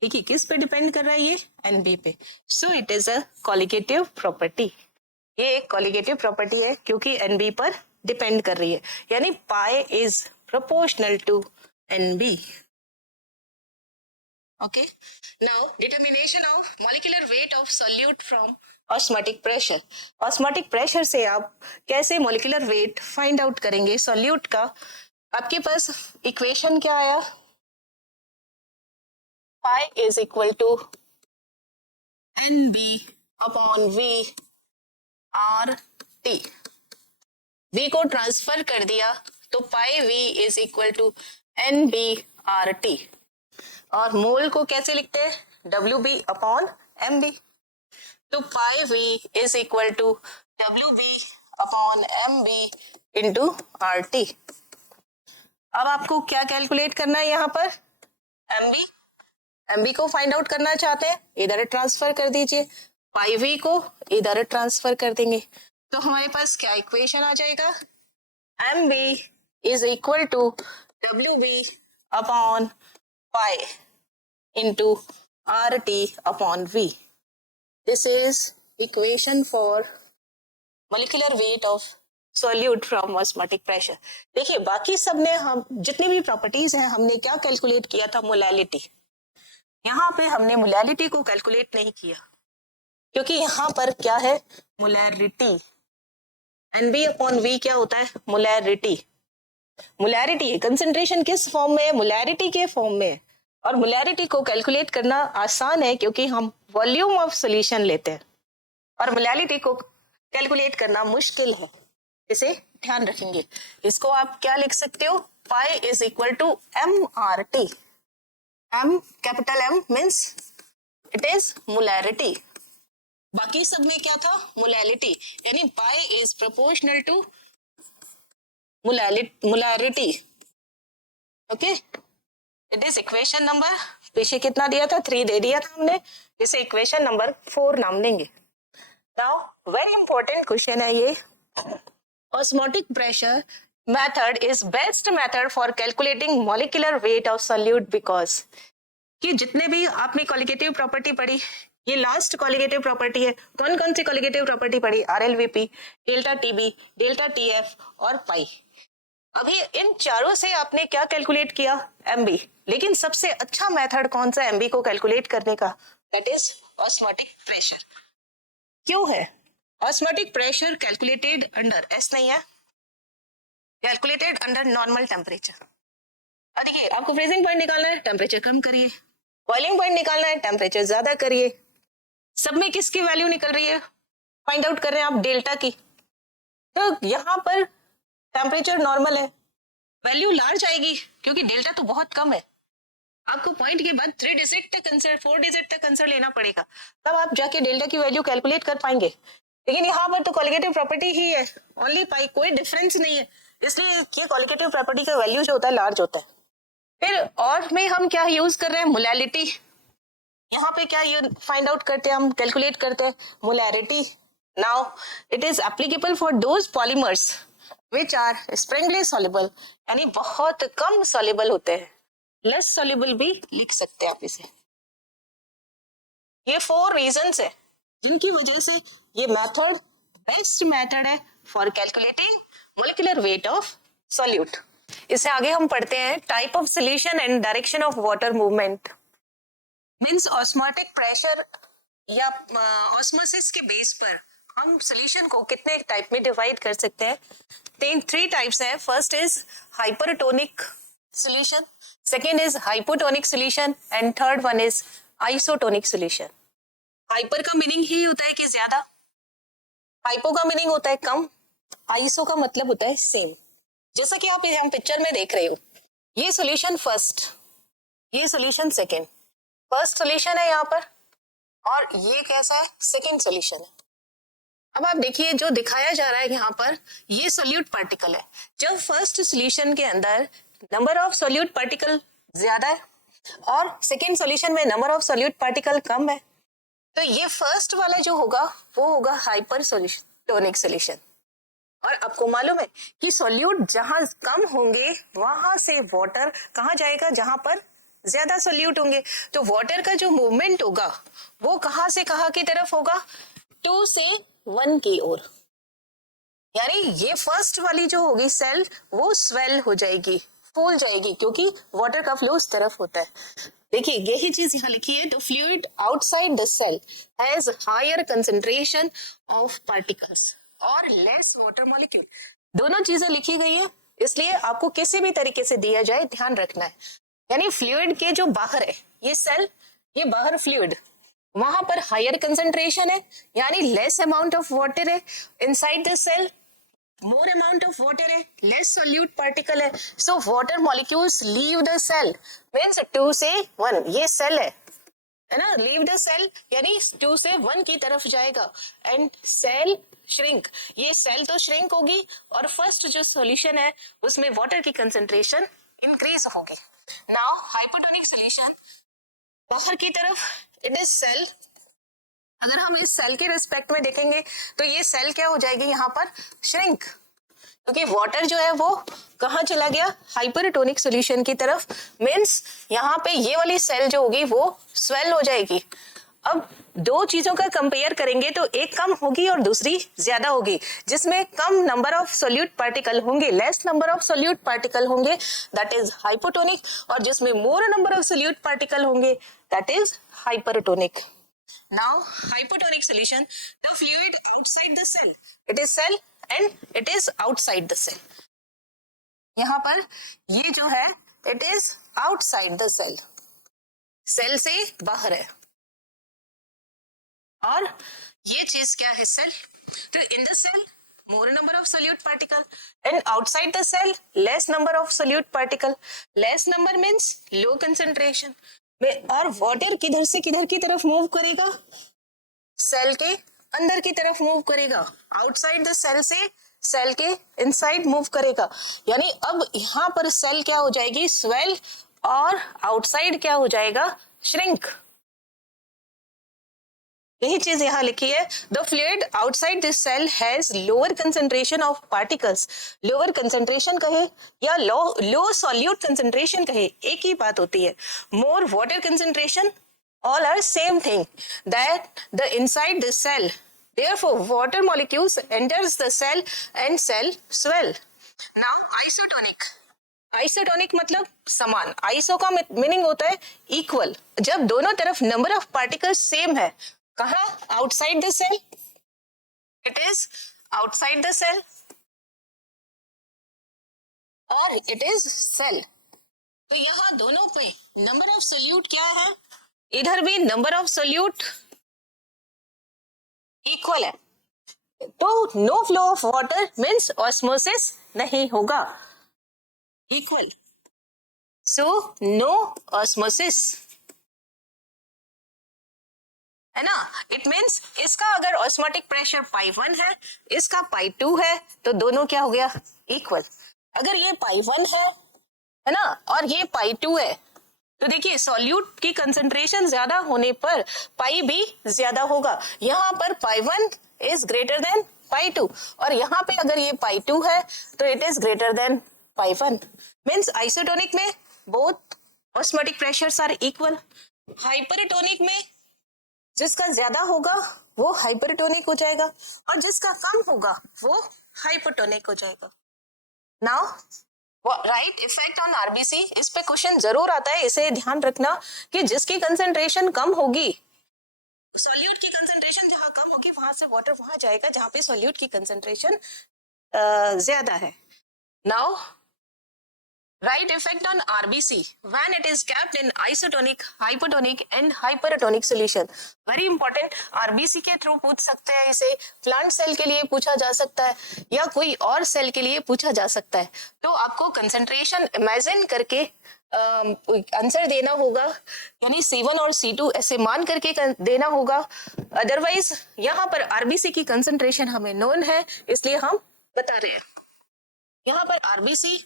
देखिए किस पे डिपेंड कर रहा है ये, एनबी पे। So it is a colligative property. ये एक कॉलिगेटिव प्रॉपर्टी है क्योंकि एनबी पर डिपेंड कर रही है, यानी pi is proportional to NB. Okay. Now, determination of molecular weight of solute from osmotic pressure. Osmotic pressure से आप कैसे molecular weight find out करेंगे solute का। आपके पास इक्वेशन क्या आया, pi is equal to NB upon V R T। V को transfer कर दिया तो pi V is equal to NB R T। और मोल को कैसे लिखते हैं, WB अपॉन MB। तो pi V is equal to WB upon MB into RT। अब आपको क्या कैलकुलेट करना है यहाँ पर, MB को फाइंड आउट करना चाहते हैं, इधर ट्रांसफर कर दीजिए, पाई V को इधर ट्रांसफर कर देंगे, तो हमारे पास क्या इक्वेशन आ जाएगा, MB is equal to WB upon pi into RT upon V. This is equation for molecular weight of solute from osmotic pressure. देखिए बाकी सब ने, हम जितनी भी प्रॉपर्टीज हैं हमने क्या कैलकुलेट किया था, मोलैलिटी। यहाँ पे हमने मोलैलिटी को कैलकुलेट नहीं किया क्योंकि यहाँ पर क्या है, मोलैरिटी। NB अपॉन V क्या होता है, मोलैरिटी। मोलैरिटी कंसंट्रेशन किस फॉर्म में है, मोलैरिटी के फॉर्म में है। और मोलैरिटी को कैलकुलेट करना आसान है क्योंकि हम वॉल्यूम ऑफ सॉल्यूशन लेते हैं, और मोलैरिटी को कैलकुलेट करना मुश्किल है, इसे ध्यान रखेंगे। इसको आप क्या लिख सकते हो, pi is equal to MRT। M capital M means it is molarity. बाकी सब में क्या था, मोलैलिटी, यानी pi is proportional to molarity. Okay, it is equation number, पीछे कितना दिया था, 3 दे दिया था हमने, इसे इक्वेशन नंबर 4 नाम देंगे। नाउ वेरी इंपॉर्टेंट क्वेश्चन है ये, osmotic pressure method is best method for calculating molecular weight of solute because. कि जितने भी आपने कॉलिगेटिव प्रॉपर्टी पढ़ी, ये लास्ट कॉलिगेटिव प्रॉपर्टी है। कौन कौन सी कॉलिगेटिव प्रॉपर्टी पढ़ी, RLVP, delta TB, delta TF और पाई। अभी इन चारों से आपने क्या कैलकुलेट किया, MB। लेकिन सबसे अच्छा मेथड कौन सा MB को कैलकुलेट करने का, दैट इज ऑस्मोटिक प्रेशर। क्यों है, osmotic pressure calculated under, S नहीं है, कैलकुलेटेड अंडर नॉर्मल टेम्परेचर। देखिए आपको फ्रीजिंग पॉइंट निकालना है, टेम्परेचर कम करिए, बॉइलिंग पॉइंट निकालना है, टेम्परेचर ज्यादा करिए। सब में किसकी वैल्यू निकल रही है, फाइंड आउट कर रहे हैं आप डेल्टा की। तो यहाँ पर टेम्परेचर नॉर्मल है वैल्यू लार्ज आएगी क्योंकि डेल्टा तो बहुत कम है। आपको पॉइंट के बाद 3 डिजिट तक आंसर 4 डिजिट तक आंसर लेना पड़ेगा, तब आप जाके डेल्टा की वैल्यू कैलकुलेट कर पाएंगे। लेकिन यहाँ पर तो कॉलिगेटिव प्रॉपर्टी ही है, ओनली पाई, कोई डिफरेंस नहीं है, इसलिए ये कॉलिगेटिव प्रॉपर्टी का वैल्यू जो होता है लार्ज होता है। फिर और में हम क्या यूज कर रहे हैं, मोलैलिटी। यहाँ पे क्या फाइंड आउट करते हैं, हम कैलकुलेट करते हैं molarity. Now it is applicable for those polymers which are sparingly soluble, यानी बहुत कम सॉल्युबल होते हैं, लेस सॉल्युबल भी लिख सकते हैं आप इसे। ये 4 रीजंस है जिनकी वजह से ये मेथड बेस्ट मेथड है for calculating molecular weight of solute. इससे आगे हम पढ़ते हैं type of solution and direction of water movement. Means osmotic pressure या ऑस्मोसिस के बेस पर हम सॉल्यूशन को कितने टाइप में डिवाइड कर सकते हैं। 3 टाइप्स है। First is hypertonic solution, second is hypotonic solution and third one is isotonic solution. Hyper का मीनिंग ही होता है कि ज्यादा, हाइपो का मीनिंग होता है कम, आइसो का मतलब होता है सेम। जैसा कि आप हम पिक्चर में देख रहे हो, ये सॉल्यूशन फर्स्ट, ये सॉल्यूशन सेकेंड। फर्स्ट सॉल्यूशन है यहाँ पर और ये कैसा है, सेकेंड सॉल्यूशन है। अब आप देखिए जो दिखाया जा रहा है यहाँ पर, ये सोल्यूट पार्टिकल है। जब फर्स्ट सॉल्यूशन के अंदर नंबर ऑफ सोल्यूट पार्टिकल ज्यादा है और सेकेंड सॉल्यूशन में नंबर ऑफ सोल्यूट पार्टिकल कम है, तो ये फर्स्ट वाला जो होगा वो होगा हाइपर टोनिक सॉल्यूशन। और आपको मालूम है कि सोल्यूट जहां कम होंगे वहां से वाटर कहाँ जाएगा, जहां पर ज्यादा सोल्यूट होंगे। तो वाटर का जो मूवमेंट होगा वो कहां से कहां की तरफ होगा, 2 से 1 की ओर। यानी ये फर्स्ट वाली जो होगी सेल वो स्वेल हो जाएगी, फूल जाएगी, क्योंकि वाटर का फ्लो उस तरफ होता है। देखिए यही चीज यहाँ लिखी है, the fluid outside the cell has higher concentration of particles और लेस वाटर मॉलिक्यूल। दोनों चीजें लिखी गई है, इसलिए आपको किसी भी तरीके से दिया जाए ध्यान रखना है। यानी फ्लूइड के जो बाहर है ये सेल, ये बाहर फ्लूइड, वहां पर हायर कंसंट्रेशन है यानी लेस अमाउंट ऑफ वाटर है। Inside the cell more amount of water है, less solute particle है, so water molecules leave the cell, means 2 से 1, ये cell है ना, leave the cell यानी 2 से 1 की तरफ जाएगा and cell shrink, ये cell तो shrink होगी और first जो solution है उसमें water की concentration increase होगी। now hypotonic solution, बाहर की तरफ it is cell, अगर हम इस सेल के रिस्पेक्ट में देखेंगे तो ये सेल क्या हो जाएगी यहाँ पर, श्रिंक, क्योंकि वाटर जो है वो कहाँ चला गया, हाइपरटोनिक सॉल्यूशन की तरफ। मींस यहाँ पे ये वाली सेल जो होगी वो स्वेल हो जाएगी। अब दो चीजों का कंपेयर करेंगे तो एक कम होगी और दूसरी ज्यादा होगी। जिसमें कम नंबर ऑफ सोल्यूट पार्टिकल होंगे, less number of solute particle होंगे, दैट इज हाइपोटोनिक, और जिसमें more number of solute particle होंगे that is hypertonic. Now hypotonic solution, the fluid outside the cell, it is cell and it is outside the cell. यहाँ पर ये जो है it is outside the cell, cell से बाहर है, और ये चीज क्या है, सेल। तो in the cell more number of solute particle and outside the cell less number of solute particle, less number means low concentration। और वाटर किधर से किधर की तरफ मूव करेगा, सेल के अंदर की तरफ मूव करेगा, आउटसाइड द सेल से सेल के इनसाइड मूव करेगा। यानी अब यहाँ पर सेल क्या हो जाएगी, स्वेल, और आउटसाइड क्या हो जाएगा, श्रिंक। यही चीज यहाँ लिखी है, the fluid outside this cell has lower concentration of particles. Lower concentration कहे या लो सॉल्यूट कंसंट्रेशन कहे, एक ही बात होती है। More water concentration, all are same thing, that the inside the cell, therefore water molecules enters the cell and cell swell. Now isotonic, isotonic मतलब समान, iso का मीनिंग होता है इक्वल, जब दोनों तरफ नंबर ऑफ पार्टिकल्स सेम है। कहा, outside the cell, it is outside the cell और इट इज सेल। तो यहाँ दोनों पे नंबर ऑफ सोल्यूट क्या है, इधर भी नंबर ऑफ सोल्यूट इक्वल है, तो no flow of water means osmosis नहीं होगा। इक्वल, सो नो ऑस्मोसिस, है ना। इट मीन्स इसका अगर ऑस्मोटिक प्रेशर पाई 1 है, इसका पाई 2 है, तो दोनों क्या हो गया, इक्वल। अगर ये पाई 1 है ना, और ये पाई 2 है, तो देखिए सॉल्यूट की कंसंट्रेशन ज्यादा होने पर पाई भी ज्यादा होगा। यहाँ पर पाई 1 इज ग्रेटर देन पाई 2, और यहाँ पे अगर ये पाई 2 है तो it is greater than pi 1। Means isotonic में both osmotic pressures are equal. Hypertonic में जिसका ज्यादा होगा वो हाइपरटोनिक हो जाएगा, और जिसका कम होगा वो हाइपोटोनिक हो जाएगा। Now right effect on RBC, इस पे क्वेश्चन जरूर आता है, इसे ध्यान रखना कि जिसकी कंसंट्रेशन कम होगी, सॉल्यूट की कंसंट्रेशन जहां कम होगी वहां से वाटर वहां जाएगा जहां पे सॉल्यूट की कंसंट्रेशन ज्यादा है। Now right effect on RBC when it is kept in isotonic, hypotonic and hypertonic solution. Very important, RBC के थ्रू पूछ सकते हैं, इसे प्लांट सेल के लिए पूछा जा सकता है या कोई और सेल के लिए पूछा जा सकता है। तो आपको कंसंट्रेशन इमेजिन करके आंसर देना होगा, यानी C1 और C2 ऐसे मान करके देना होगा। अदरवाइज यहाँ पर RBC की कंसंट्रेशन हमें नोन है, इसलिए हम बता रहे हैं। यहाँ पर RBC,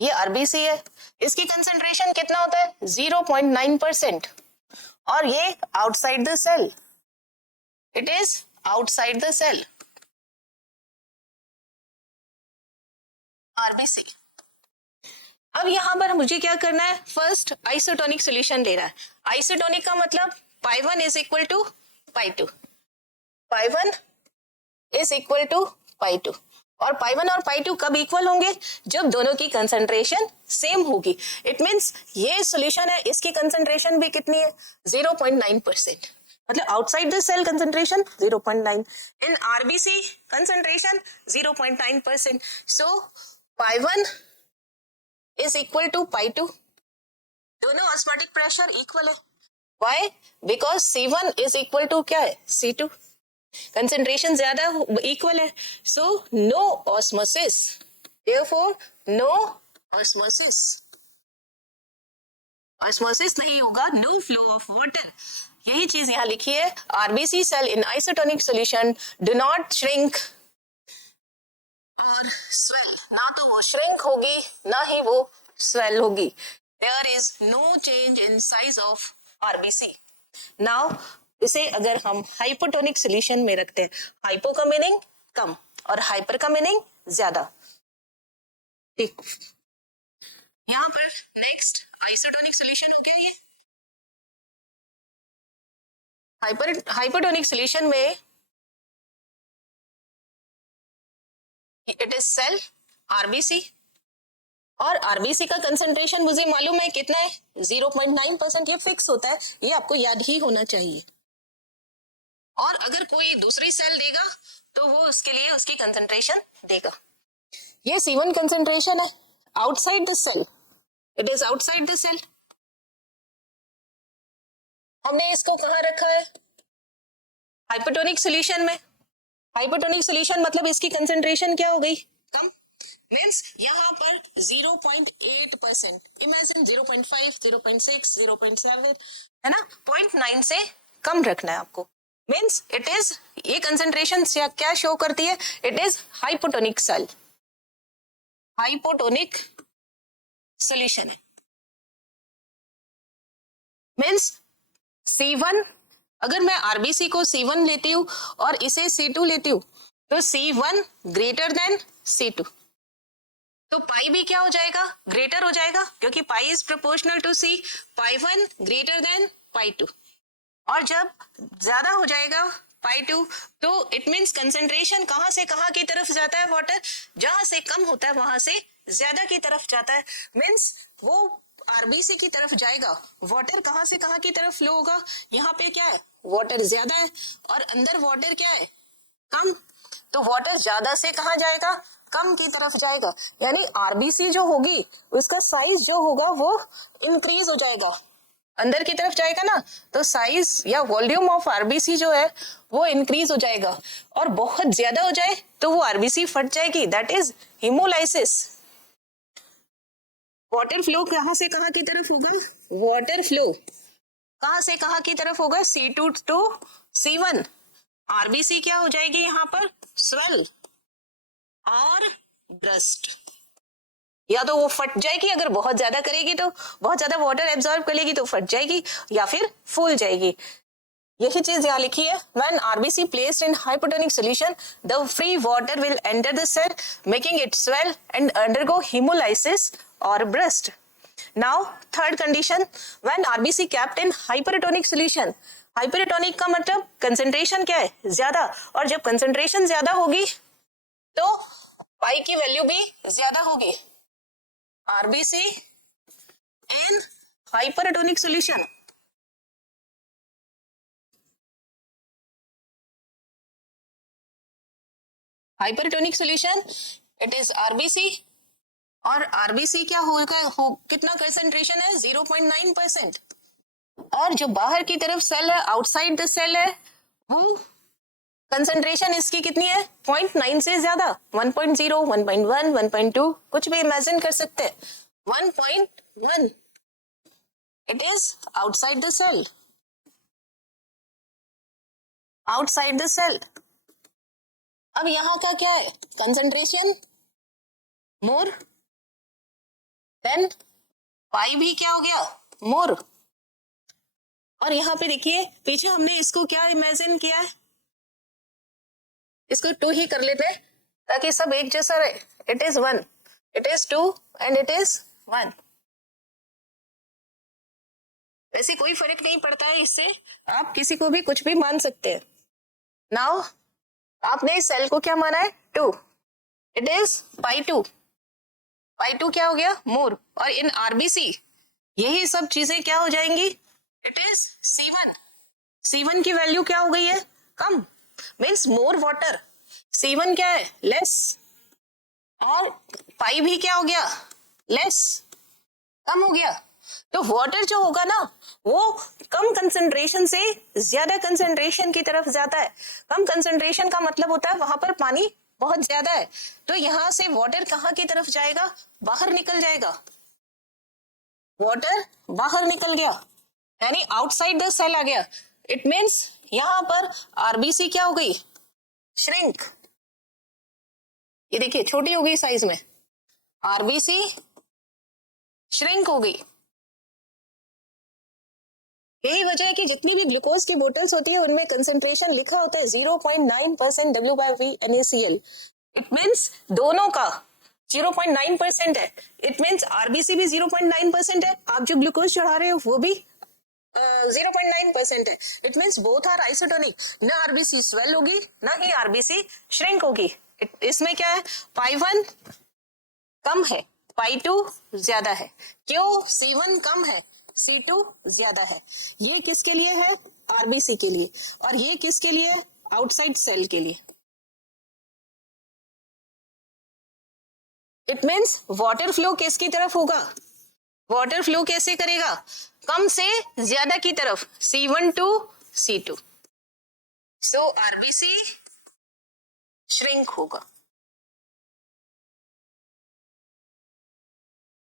ये आरबीसी है, इसकी कंसंट्रेशन कितना होता है 0.9%, और ये outside the cell, it is outside the cell RBC. अब यहां पर मुझे क्या करना है, फर्स्ट आइसोटोनिक सॉल्यूशन लेना है। आइसोटोनिक का मतलब pi 1 is equal to pi 2, pi 1 is equal to pi 2, और पाई 1 और पाई 2 कब इक्वल होंगे, जब दोनों की कंसंट्रेशन सेम होगी। इट मींस ये सॉल्यूशन है, इसकी कंसंट्रेशन भी कितनी है 0.9%, मतलब outside the cell concentration 0.9, in RBC concentration 0.9%, so pi 1 is equal to pi 2, दोनों ऑस्मोटिक प्रेशर इक्वल है। Why, because C1 is equal to क्या है C2, कंसंट्रेशन ज्यादा इक्वल है, so no osmosis, therefore no osmosis, osmosis नहीं होगा, no flow of water. यही चीज यहाँ लिखी है, RBC cell in isotonic solution do not shrink और स्वेल, ना तो वो श्रिंक होगी ना ही वो स्वेल होगी। There is no change in size of RBC. Now इसे अगर हम हाइपोटोनिक सॉल्यूशन में रखते हैं, हाइपो का मीनिंग कम और हाइपर का मीनिंग ज्यादा, ठीक। यहां पर नेक्स्ट आइसोटोनिक सॉल्यूशन हो गया। ये हाइपोटोनिक सॉल्यूशन में इट इज सेल आरबीसी, और आरबीसी का कंसंट्रेशन मुझे मालूम है कितना है 0.9%, ये फिक्स होता है, ये आपको याद ही होना चाहिए। और अगर कोई दूसरी सेल देगा तो वो उसके लिए उसकी कंसंट्रेशन देगा। ये C1 कंसंट्रेशन है outside the cell, it is outside the cell. हमने इसको कहाँ रखा है, हाइपोटोनिक सॉल्यूशन में। हाइपोटोनिक सॉल्यूशन मतलब इसकी कंसंट्रेशन क्या हो गई, कम, मींस यहाँ पर 0.8%, इमेजिन 0.5, 0.6, 0.7, है ना, 0.9 से कम रखना है आपको। मींस इट इज, ये कंसंट्रेशन क्या शो करती है, it is hypotonic cell, hypotonic solution है। मींस C1, अगर मैं आरबीसी को C1 लेती हूँ और इसे C2 लेती हूँ, तो C1 ग्रेटर देन C2, तो पाई भी क्या हो जाएगा, ग्रेटर हो जाएगा, क्योंकि pi is proportional to C, pi 1 greater than pi 2, और जब ज्यादा हो जाएगा पाई 2, तो इट मींस कंसंट्रेशन कहां से कहां की तरफ जाता है, वाटर जहां से कम होता है वहां से ज्यादा की तरफ जाता है। मींस वो आरबीसी की तरफ जाएगा, वाटर कहां से कहां की तरफ फ्लो होगा, यहाँ पे क्या है, वाटर ज्यादा है और अंदर वाटर क्या है, कम, तो वाटर ज्यादा से कहां जाएगा, कम की तरफ जाएगा, यानी आरबीसी जो होगी उसका साइज जो होगा वो इंक्रीज हो जाएगा, अंदर की तरफ जाएगा ना, तो साइज या वॉल्यूम ऑफ आरबीसी जो है वो इंक्रीज हो जाएगा, और बहुत ज्यादा हो जाए तो वो आरबीसी फट जाएगी, that is haemolysis. Water flow कहाँ से कहाँ की तरफ होगा? वाटर फ्लो कहाँ से कहाँ की तरफ होगा? C2 to C1। आरबीसी क्या हो जाएगी यहाँ पर? स्वेल और ब्रस्ट। या तो वो फट जाएगी, अगर बहुत ज्यादा करेगी तो बहुत ज्यादा वाटर एब्जॉर्ब कर लेगी तो फट जाएगी, या फिर फूल जाएगी। यही चीज यहाँ लिखी है। When RBC placed in hypertonic solution, the free water will enter the cell, making it swell and undergo hemolysis or burst. Now, third condition, when RBC kept in hypertonic solution, hypertonic का मतलब concentration क्या है? ज्यादा। और जब concentration ज्यादा होगी तो पाई की वैल्यू भी ज्यादा होगी। RBC in hypertonic solution, hypertonic solution it is RBC. और आरबीसी क्या होगा? कितना कंसंट्रेशन है? 0.9%। और जो बाहर की तरफ सेल है, आउटसाइड द सेल है, वो कंसंट्रेशन इसकी कितनी है? 0.9 से ज्यादा, 1.0, 1.1, 1.2, कुछ भी इमेजिन कर सकते हैं। 1.1 it is outside the cell, outside the cell. अब यहाँ का क्या है? कंसंट्रेशन मोर, देन पाई भी क्या हो गया? मोर। और यहाँ पे देखिए पीछे हमने इसको क्या इमेजिन किया है? इसको 2 ही कर लेते हैं ताकि सब एक जैसा रहे। It is 1, it is 2 and it is 1। वैसे कोई फर्क नहीं पड़ता है, इससे आप किसी को भी कुछ भी मान सकते हैं। नाउ आपने इस सेल को क्या माना है? 2, इट इज पाई 2 क्या हो गया? मोर। और इन आरबीसी यही सब चीजें क्या हो जाएंगी? इट इज C1 की वैल्यू क्या हो गई है? कम, मीन्स मोर वाटर। C1 क्या है? लेस। और पाई भी क्या हो गया? लेस, कम हो गया। तो वाटर जो होगा ना वो कम कंसंट्रेशन से ज्यादा कंसंट्रेशन की तरफ जाता है। कम कंसंट्रेशन का मतलब होता है वहां पर पानी बहुत ज्यादा है, तो यहां से वाटर कहाँ की तरफ जाएगा? बाहर निकल जाएगा। वाटर बाहर निकल गया, यानी आउटसाइड द सेल आ गया। इट मीन्स यहां पर आरबीसी क्या हो गई? श्रिंक। ये देखिए छोटी हो गई साइज में, आरबीसी श्रिंक हो गई। यही वजह है कि जितनी भी ग्लूकोज की बोतल्स होती है उनमें कंसंट्रेशन लिखा होता है 0.9% W/V NaCl। इट मीन्स दोनों का 0.9% है। इट मीन्स आरबीसी भी 0.9% है, आप जो ग्लूकोज चढ़ा रहे हो वो भी 0.9% है। It means both are isotonic. न आरबीसी स्वेल होगी न ही आरबीसी श्रिंक होगी। इसमें क्या है? पाई 1 कम है, पाई 2 ज्यादा है। क्यों? C1 कम है, C2 ज्यादा है। ये किसके लिए है? आरबीसी के लिए। और ये किसके लिए? आउटसाइड सेल के लिए। इट मीन्स वाटर फ्लो किसकी तरफ होगा? वाटर फ्लो कैसे करेगा? कम से ज्यादा की तरफ, C1 to C2। So RBC shrink होगा।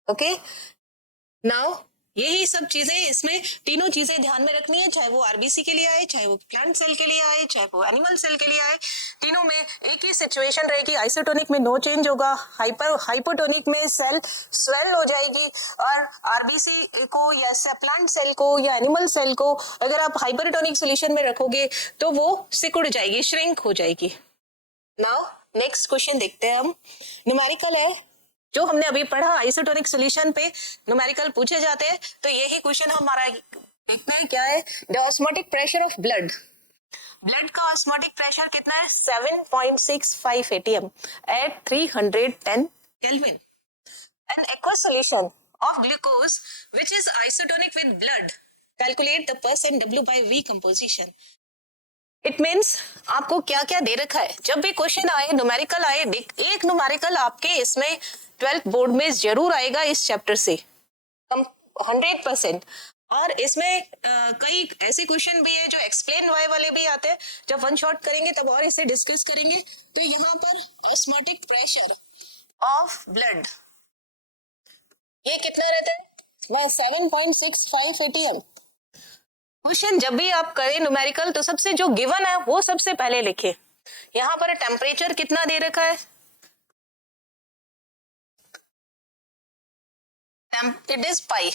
ओके, नाउ यही सब चीजें, इसमें तीनों चीजें ध्यान में रखनी है, चाहे वो आरबीसी के लिए आए, चाहे वो प्लांट सेल के लिए आए, चाहे वो एनिमल सेल के लिए आए। तीनों में एक ही सिचुएशन रहेगी। आइसोटोनिक में नो चेंज होगा, हाइपोटोनिक में सेल स्वेल हो जाएगी। और आरबीसी को या प्लांट सेल को या एनिमल सेल को अगर आप हाइपरटोनिक सोल्यूशन में रखोगे तो वो सिकुड़ जाएगी, श्रिंक हो जाएगी। नाउ नेक्स्ट क्वेश्चन देखते हैं हम। न्यूमेरिकल है, जो हमने अभी पढ़ा आइसोटोनिक सॉल्यूशन पे न्यूमेरिकल पूछे जाते हैं, तो यही क्वेश्चन हमारा देखते हैं क्या है। The osmotic pressure of blood, blood का ऑस्मोटिक प्रेशर कितना है? 7.65 atm at 310 kelvin. An aqueous solution of glucose which is isotonic with blood, calculate the % W/V composition. It means आपको क्या क्या दे रखा है। जब भी क्वेश्चन आए, न्यूमेरिकल आए, एक न्यूमेरिकल आपके इसमें 12th बोर्ड में जरूर आएगा इस चैप्टर से 100%। और इसमें कई ऐसे क्वेश्चन भी है जो एक्सप्लेन वाई वाले भी आते हैं। जब वन शॉट करेंगे तब और इसे डिस्कस करेंगे। तो यहाँ पर ऑस्मोटिक प्रेशर ऑफ ब्लड ये कितना रहता है? वह 7.65 atm। क्वेश्चन जब भी आप करें न्यूमेरिकल तो सबसे जो गिवन है वो सबसे पहले लिखे। यहाँ पर टेम्परेचर कितना दे रखा है? It is pi.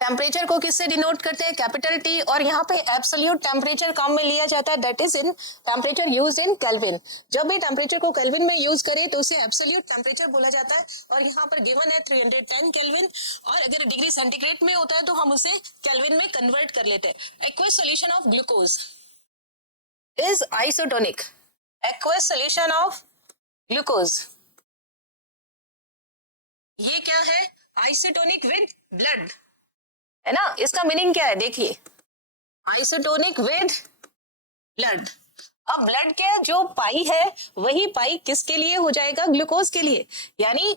टेम्परेचर को किससे डिनोट करते हैं? Capital T. और यहाँ पे एब्सोल्यूट टेम्परेचर काम में लिया जाता है, that is in temperature use in kelvin. जब भी टेम्परेचर को केल्विन में यूज करें तो उसे एब्सोल्यूट टेम्परेचर बोला जाता है। और यहाँ पर गिवन है 310 केल्विन, और अगर डिग्री सेंटीग्रेड में होता है तो हम उसे केल्विन में कन्वर्ट कर लेते हैं। Aqueous solution of glucose is isotonic. Aqueous solution of glucose ये क्या है? आइसोटोनिक विद ब्लड, है ना। इसका मीनिंग क्या है? देखिए, आइसोटोनिक विद ब्लड। अब ब्लड के जो पाई है वही पाई किसके लिए हो जाएगा? ग्लूकोज के लिए। यानी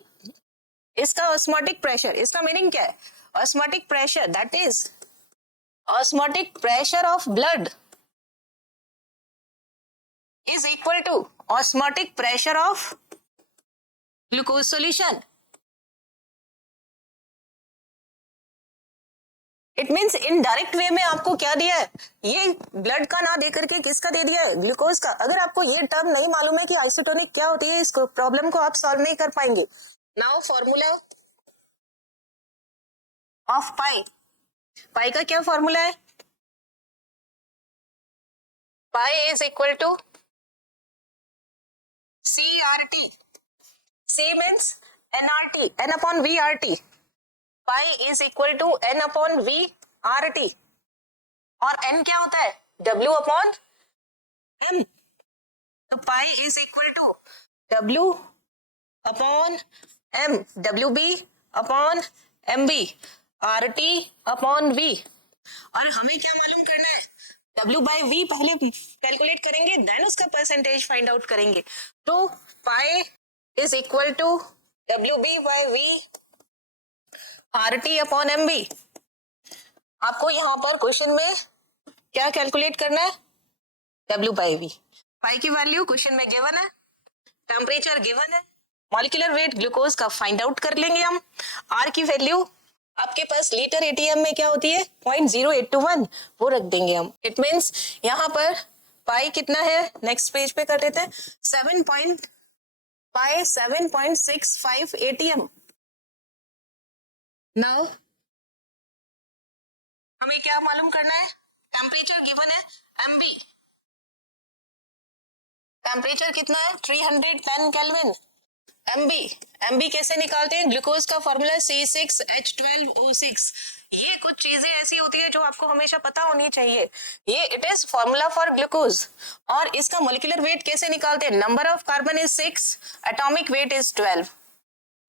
इसका ऑस्मोटिक प्रेशर, इसका मीनिंग क्या है? Osmotic pressure, that is osmotic pressure of blood is equal to osmotic pressure of glucose solution. It means indirect way में आपको क्या दिया है? ये ब्लड का ना देकर के किसका दे दिया है? ग्लूकोज का। अगर आपको ये टर्म नहीं मालूम है कि आइसोटोनिक क्या होती है, इसको प्रॉब्लम को आप सॉल्व नहीं कर पाएंगे। Now formula of pi. Pi का क्या फॉर्मूला है? Pi is equal to CRT। C means NRT, N upon VRT। Pi is equal to N upon VRT। और N क्या होता है? W upon M। तो pi is equal to W upon M, WB upon MB, RT upon V। और हमें क्या मालूम करना है? W बाई V पहले कैलकुलेट करेंगे, देन उसका परसेंटेज फाइंड आउट करेंगे। तो pi is equal to WB by V RT upon MB। आपको यहाँ पर क्वेश्चन में क्या कैलकुलेट करना है? W by V। पाई की वैल्यू क्वेश्चन में गिवन है, टेम्परेचर गिवन है, मॉलिक्यूलर वेट ग्लूकोज का फाइंड आउट कर लेंगे हम। R की वैल्यू आपके पास लीटर एटीएम में क्या होती है? 0.0821, वो रख देंगे हम। इट मीन्स यहाँ पर पाई कितना है? नेक्स्ट पेज पे कर देते हैं। 7.65 एटीएम। नाउ हमें क्या मालूम करना है? टेम्परेचर गिवन है MB। टेम्परेचर कितना है? 310 केल्विन। MB कैसे निकालते हैं? ग्लूकोज का फॉर्मूला C6H12O6। ये कुछ चीजें ऐसी होती है जो आपको हमेशा पता होनी चाहिए। ये it is formula for glucose. और इसका मॉलिक्यूलर वेट कैसे निकालते हैं? Number of carbon is 6, atomic weight is 12,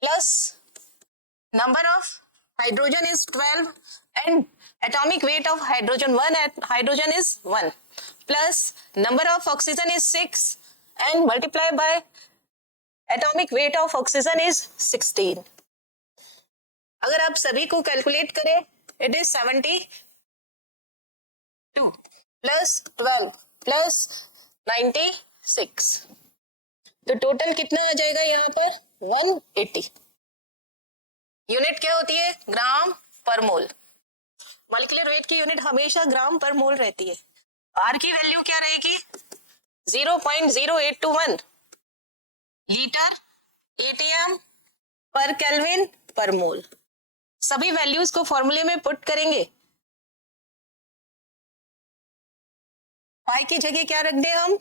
plus number of hydrogen is 12 and atomic weight of hydrogen 1 at hydrogen is 1, plus number of oxygen is 6 and multiply by atomic weight of oxygen is 16। अगर आप सभी को calculate करें, it is 72 plus 12 plus 96। तो total कितना आ जाएगा यहाँ पर? 180। यूनिट क्या होती है? ग्राम पर मोल। मॉलिक्यूलर वेट की यूनिट हमेशा ग्राम पर मोल रहती है। आर की वैल्यू क्या रहेगी? 0.0821 लीटर एटीएम पर केल्विन पर मोल। सभी वैल्यूज को फॉर्मूले में पुट करेंगे। पाई की जगह क्या रख दे हम?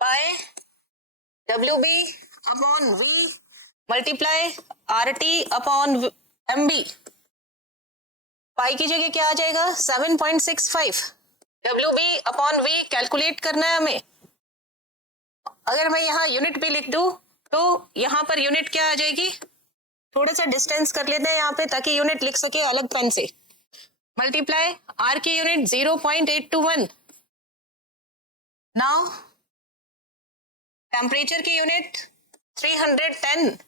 पाई WB upon V multiply RT upon MB। पाई की जगह क्या आ जाएगा? 7.65। WB अपॉन V कैलकुलेट करना है हमें। अगर मैं यहाँ यूनिट भी लिख दूं तो यहाँ पर यूनिट क्या आ जाएगी? थोड़ा सा डिस्टेंस कर लेते हैं यहाँ पे ताकि यूनिट लिख सके अलग पेन से। मल्टीप्लाई R की यूनिट 0.821। नाउ टेम्परेचर की यूनिट 310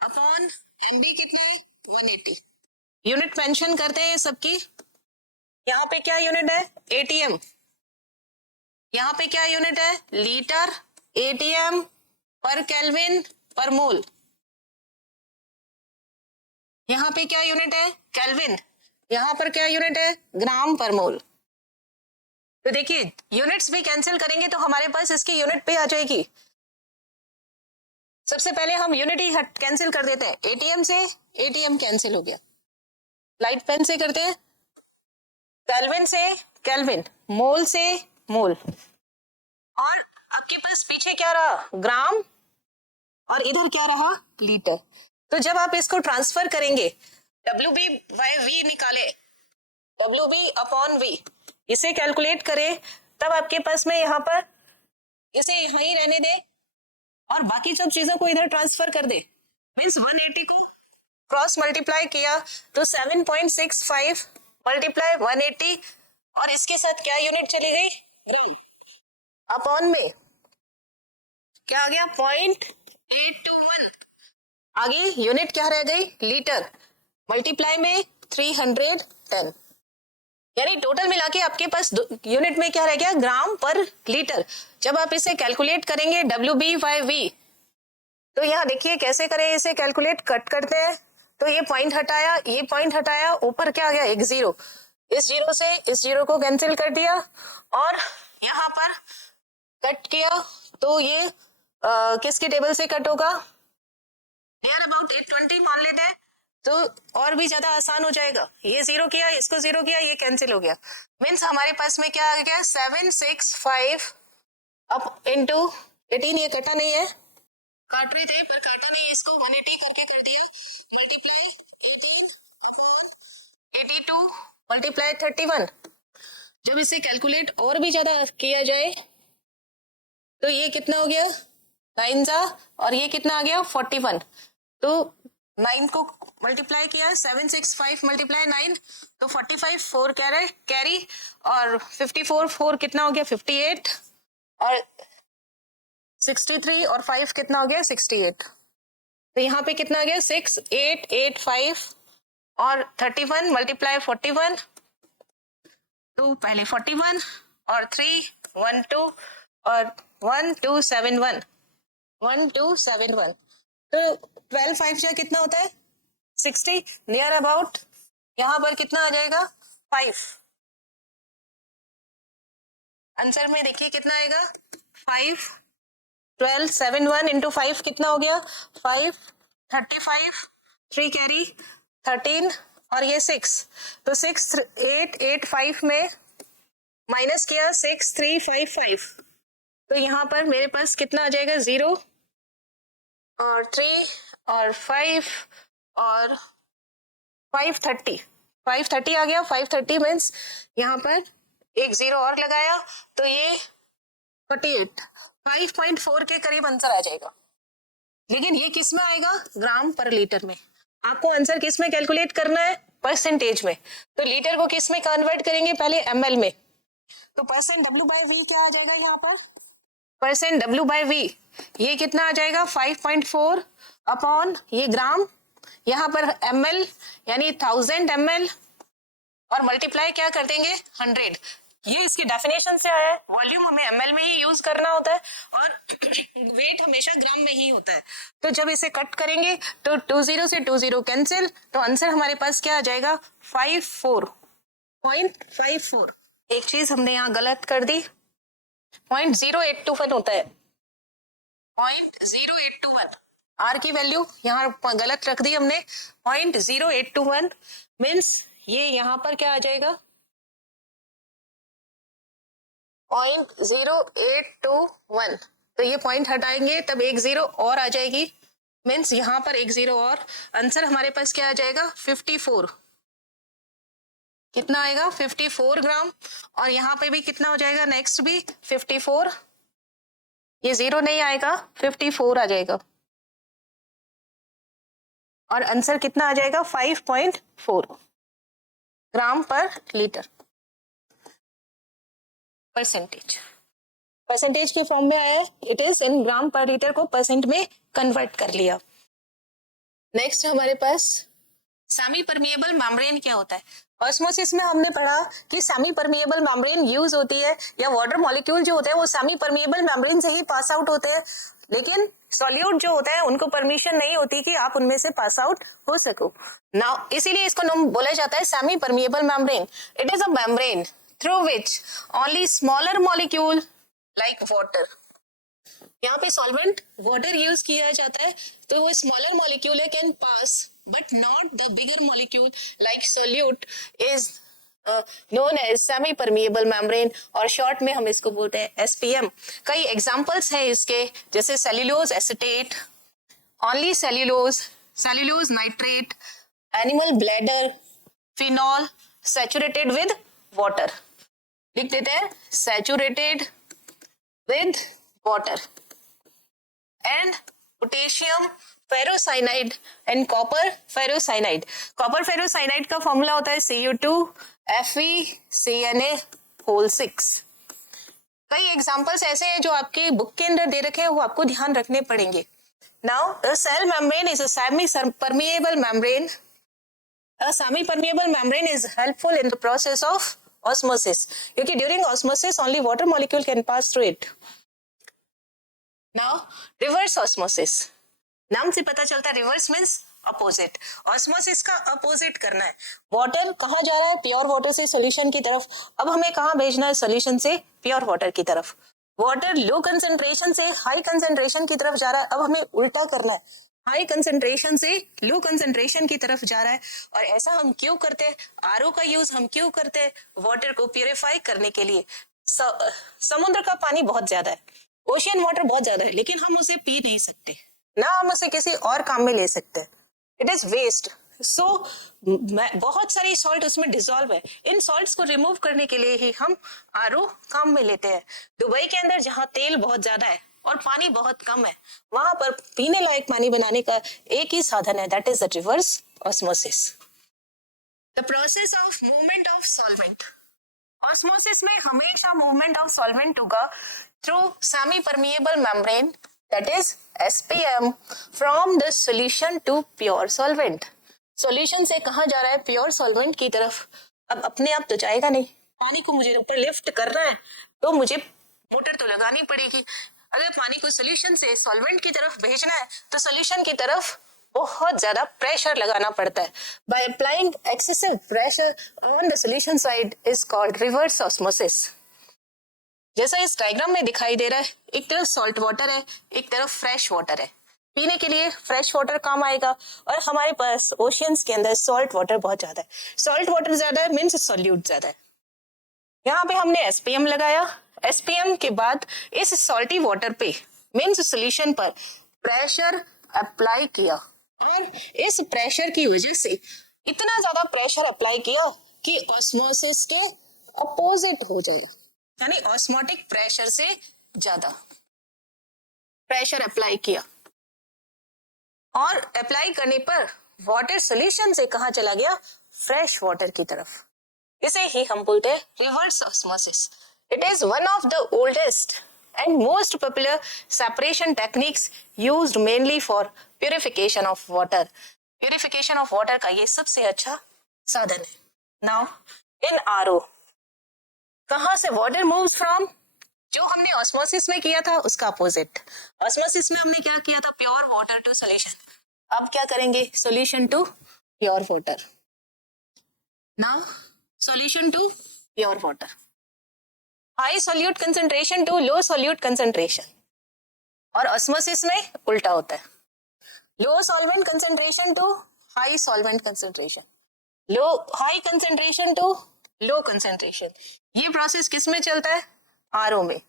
अपॉन MB कितना है? 180। यूनिट मेंशन करते हैं सबकी। यहाँ पे क्या यूनिट है? एटीएम। यहाँ पे क्या यूनिट है? लीटर एटीएम पर केल्विन पर मोल। यहाँ पे क्या यूनिट है? केल्विन। यहाँ पर क्या यूनिट है? ग्राम पर मोल। तो देखिए यूनिट्स भी कैंसिल करेंगे तो हमारे पास इसकी यूनिट पे आ जाएगी। सबसे पहले हम यूनिट ही कैंसिल कर देते हैं। एटीएम से एटीएम कैंसिल हो गया, लाइट पेन से करते हैं, केल्विन से केल्विन, मोल से मोल, और आपके पास पीछे क्या रहा? ग्राम, और इधर क्या रहा? लीटर। तो जब आप इसको ट्रांसफर करेंगे, WB/V निकाले, WB/V इसे कैलकुलेट करें, तब आपके पास में यहाँ पर इसे यहाँ ही रहने दे और बाकी सब चीजों को इधर ट्रांसफर कर दे। मीन्स 180 को क्रॉस मल्टीप्लाई किया तो 7.65 मल्टीप्लाई 180, और इसके साथ क्या यूनिट चली गई? ग्राम। अपॉन में क्या आ गया? 0.821। आगे यूनिट क्या रह गई? लीटर। मल्टीप्लाई में 310, यानी टोटल मिला के आपके पास यूनिट में क्या रह गया? ग्राम पर लीटर। जब आप इसे कैलकुलेट करेंगे WB/V, तो यहाँ देखिए कैसे करें इसे कैलकुलेट। कट करते हैं तो ये पॉइंट हटाया, ये पॉइंट हटाया, ऊपर क्या आ गया? एक जीरो। इस जीरो से इस जीरो को कैंसिल कर दिया और यहाँ पर कट किया तो ये किसके टेबल से कट होगा? नियर अबाउट 820 मान लेते हैं, तो और भी ज्यादा आसान हो जाएगा। ये जीरो किया, इसको जीरो किया, ये कैंसिल हो गया। मीन्स हमारे पास में क्या आ गया? 765 अप इंटू 18। ये कटा नहीं है, काट रहे थे पर काटा नहीं, इसको 180 करके कर दिया। Multiply 82 multiply 31। जब इसे कैलकुलेट और भी ज्यादा किया जाए तो ये कितना हो गया? 9 जा, और ये कितना आ गया? 41। तो 9 को मल्टीप्लाई किया, 765 मल्टीप्लाई 9 तो 45, 4 कैरी, और 54, 4 कितना हो गया? 58, और 63 और 5 कितना हो गया? 68। तो यहाँ पे कितना आ गया? 6885, और 31 मल्टीप्लाई 41, तो पहले 41 और 3 12 और 1271 1271। तो 12 5 जा कितना होता है? 60। नियर अबाउट यहाँ पर कितना आ जाएगा? 5। आंसर में देखिए कितना आएगा? 5। 1271 इंटू 5 कितना हो गया? 5 35, 3 कैरी 13, और ये 6। तो 6885 में माइनस किया 6355, तो यहाँ पर मेरे पास कितना आ जाएगा? 0 और 3 और 5 और 530 530 आ गया। 530 मीन्स यहाँ पर एक जीरो और लगाया तो ये 48, 5.4 के करीब आंसर आ जाएगा। लेकिन ये किस में आएगा? ग्राम पर लीटर में। आपको आंसर किस में कैलकुलेट करना है? परसेंटेज में। तो लीटर को किस में कन्वर्ट करेंगे? पहले ml में। तो परसेंट W/V क्या आ जाएगा यहाँ पर? परसेंट W/V ये कितना आ जाएगा? 5.4 अपॉन ये ग्राम, यहाँ पर ml यानी 1000 ml, और मल्टीप्लाई क्या कर देंगे? 100। ये इसकी डेफिनेशन से आया है। वॉल्यूम हमें ml में ही यूज करना होता है और वेट हमेशा ग्राम में ही होता है। तो जब इसे कट करेंगे तो 20 से 20 कैंसिल, तो आंसर हमारे पास क्या आ जाएगा? 54.54। एक चीज हमने यहाँ गलत कर दी, 0.0821 होता है, 0.0821। आर की वैल्यू यहाँ गलत रख दी हमने, 0.0821 मीन्स ये यहाँ पर क्या आ जाएगा? 0.0821। तो ये पॉइंट हटाएंगे तब एक जीरो और आ जाएगी, मीन्स यहाँ पर एक जीरो और। आंसर हमारे पास क्या आ जाएगा? 54। कितना आएगा? 54 ग्राम। और यहाँ पे भी कितना हो जाएगा? नेक्स्ट भी 54, ये जीरो नहीं आएगा, 54 आ जाएगा, और आंसर कितना आ जाएगा? 5.4 ग्राम पर लीटर। परसेंटेज के फॉर्म में आया है, इट इज इन ग्राम पर लीटर को परसेंट में कन्वर्ट कर लिया। नेक्स्ट हमारे पास सेमी परमिएबल मेम्ब्रेन क्या होता है? ऑस्मोसिस में हमने पढ़ा कि सेमी परमिएबल मेम्ब्रेन यूज होती है, या वाटर मॉलिक्यूल जो होते हैं वो सेमी परमिएबल मेम्ब्रेन से ही पास आउट होते हैं। लेकिन सॉल्यूट जो होता है उनको परमिशन नहीं होती कि आप उनमें से पास आउट हो सको। नाउ इसीलिए इसको नाम बोला जाता है semi permeable membrane. It is a membrane through which only smaller molecule like water, यहाँ पे सॉल्वेंट वाटर यूज किया जाता है तो वो स्मॉलर मॉलिक्यूल है can pass but not the bigger molecule like solute is known as semi permeable membrane, और short में हम इसको बोलते हैं एसपीएम। कई एग्जांपल्स हैं इसके, जैसे cellulose acetate, only cellulose, cellulose nitrate, animal bladder, phenol, saturated with water. लिख देते हैं saturated with water, and potassium ferrocyanide and copper ferrocyanide. Copper ferrocyanide का फॉर्मूला होता है Cu2FeCna6। कई एग्जांपल्स ऐसे हैं जो आपकी बुक के अंदर दे रखे हैं, वो आपको ध्यान रखने पड़ेंगे। Now a cell membrane is a semi permeable membrane. A semi-permeable membrane is helpful in the process of osmosis, क्योंकि during osmosis only water molecule can pass through it. Now reverse osmosis, नाम से पता चलता है reverse means opposite. Osmosis का opposite करना है। Water कहाँ जा रहा है? प्योर वाटर से सोल्यूशन की तरफ। अब हमें कहाँ भेजना है? सोल्यूशन से प्योर वाटर की तरफ। वाटर लो कंसेंट्रेशन से हाई कंसेंट्रेशन की तरफ जा रहा है, अब हमें उल्टा करना है, हाई कंसेंट्रेशन से लो कंसेंट्रेशन की तरफ जा रहा है। और ऐसा हम क्यों करते हैं? आरओ का यूज हम क्यों करते हैं? वाटर को प्यूरिफाई करने के लिए। समुद्र का पानी बहुत ज्यादा है, ओशियन वाटर बहुत ज्यादा है, लेकिन हम उसे पी नहीं सकते, ना हम उसे किसी और काम में ले सकते हैं। It is waste. सो बहुत सारी सॉल्ट उसमें डिसॉल्व है। इन सॉल्ट्स को रिमूव करने के लिए ही हम आरओ काम में लेते हैं। दुबई के अंदर जहाँ तेल बहुत ज्यादा है और पानी बहुत कम है, वहां पर पीने लायक पानी बनाने का एक ही साधन है, that is the reverse osmosis. The process of movement of solvent. Osmosis में हमेशा मूवमेंट ऑफ सॉल्वेंट होगा through semi permeable membrane, that is SPM, from the solution to pure solvent. Solution से कहाँ जा रहा है? प्योर सॉल्वेंट की तरफ। अब अपने आप तो जाएगा नहीं, पानी को मुझे ऊपर लिफ्ट करना है तो मुझे मोटर तो लगानी पड़ेगी। अगर पानी को सॉल्यूशन से सॉल्वेंट की तरफ भेजना है तो सॉल्यूशन की तरफ बहुत ज्यादा प्रेशर लगाना पड़ता है। By applying excessive pressure on the solution side is called reverse osmosis. जैसा इस डायग्राम में दिखाई दे रहा है, एक तरफ सॉल्ट वाटर है, एक तरफ फ्रेश वाटर है। पीने के लिए फ्रेश वाटर काम आएगा, और हमारे पास ओशियंस के अंदर सॉल्ट वाटर बहुत ज्यादा है। सॉल्ट वाटर ज्यादा है मीन्स सॉल्यूट ज्यादा है। यहाँ पे हमने एसपीएम लगाया, एसपीएम के बाद इस सॉल्टी वाटर पे मीन्स सोल्यूशन पर प्रेशर अप्लाई किया, और इस प्रेशर की वजह से इतना ज्यादा प्रेशर अप्लाई किया कि ऑस्मोसिस के अपोजिट हो जाएगा, यानी ऑस्मोटिक प्रेशर से ज्यादा प्रेशर अप्लाई किया। और अप्लाई करने पर वाटर सॉल्यूशन से कहां चला गया? फ्रेश वाटर की तरफ। इसे ही हम बोलते हैं reverse osmosis. It is one of the oldest and most popular separation techniques used mainly for purification of water. Purification of water का ये सबसे अच्छा साधन है। नाउ इन आरओ कहां से वाटर मूव्स फ्रॉम? जो हमने ऑस्मोसिस में किया था उसका अपोजिट। ऑस्मोसिस में हमने क्या किया था? Pure water to solution. अब क्या करेंगे? Solution to pure water. Now solution to pure water, high solute concentration to low solute concentration. और ऑस्मोसिस में उल्टा होता है, low solvent concentration to high solvent concentration, low high concentration to low concentration. ये process किस में चलता है? आरओ में।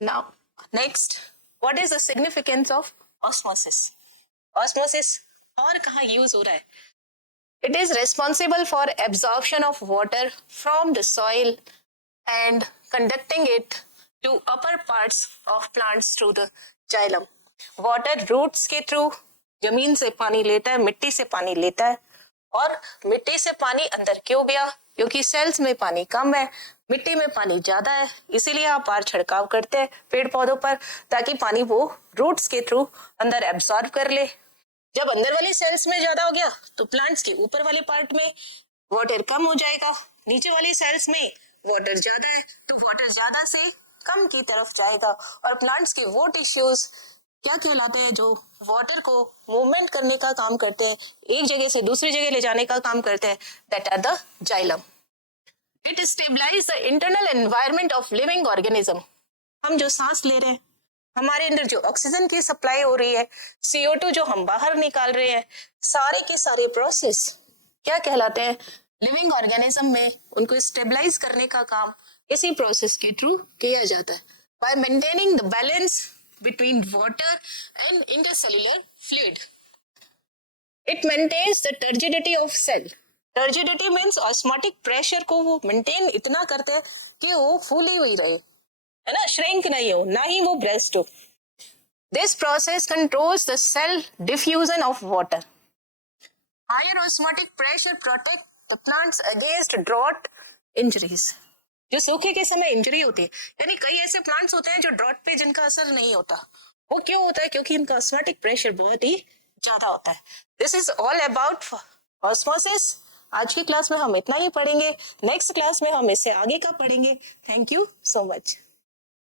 Now next, what is the significance of osmosis? Osmosis और कहाँ यूज हो रहा है? It is responsible for absorption of water from the soil and conducting it to upper parts of plants through the xylem. Water roots के through जमीन से पानी लेता है, मिट्टी से पानी लेता है, और मिट्टी से पानी अंदर क्यों गया? क्योंकि सेल्स में पानी कम है, मिट्टी में पानी ज्यादा है, इसीलिए आप बार छिड़काव करते हैं पेड़ पौधों पर, ताकि पानी वो रूट्स के थ्रू अंदर एब्सॉर्ब कर ले। जब अंदर वाली सेल्स में ज्यादा हो गया तो प्लांट्स के ऊपर वाले पार्ट में वाटर कम हो जाएगा, नीचे वाली सेल्स में वाटर ज्यादा है तो वाटर ज्यादा से कम की तरफ जाएगा और प्लांट्स के वो टिश्यूज क्या कहलाते हैं जो वाटर को मूवमेंट करने का काम करते हैं, एक जगह से दूसरी जगह ले जाने का काम करते हैं, that are the xylem. It stabilize the internal environment of living organism. हम जो सांस ले रहे हैं, हमारे अंदर जो ऑक्सीजन की सप्लाई हो रही है, CO2 जो हम बाहर निकाल रहे हैं, सारे के सारे प्रोसेस क्या कहलाते हैं, लिविंग ऑर्गेनिज्म में उनको स्टेबलाइज करने का काम इसी प्रोसेस के थ्रू किया जाता है, by maintaining the balance between water and intercellular fluid. It maintains the turgidity of cell. Turgidity means osmotic pressure को वो मेंटेन इतना करता है कि वो फूली हुई रहे, है ना, श्रिंक नहीं हो, ना ही वो ब्रेस्ट हो. This process controls the cell diffusion of water. Higher osmotic pressure protect the plants against drought injuries. जो सूखे के समय इंजरी होती है, यानी कई ऐसे प्लांट्स होते हैं जो ड्रॉट पे जिनका असर नहीं होता. वो क्यों होता है? क्योंकि इनका ऑस्मोटिक प्रेशर बहुत ही ज्यादा होता है. This is all about osmosis. आज की क्लास में हम इतना ही पढ़ेंगे, नेक्स्ट क्लास में हम इससे आगे का पढ़ेंगे. Thank you so much.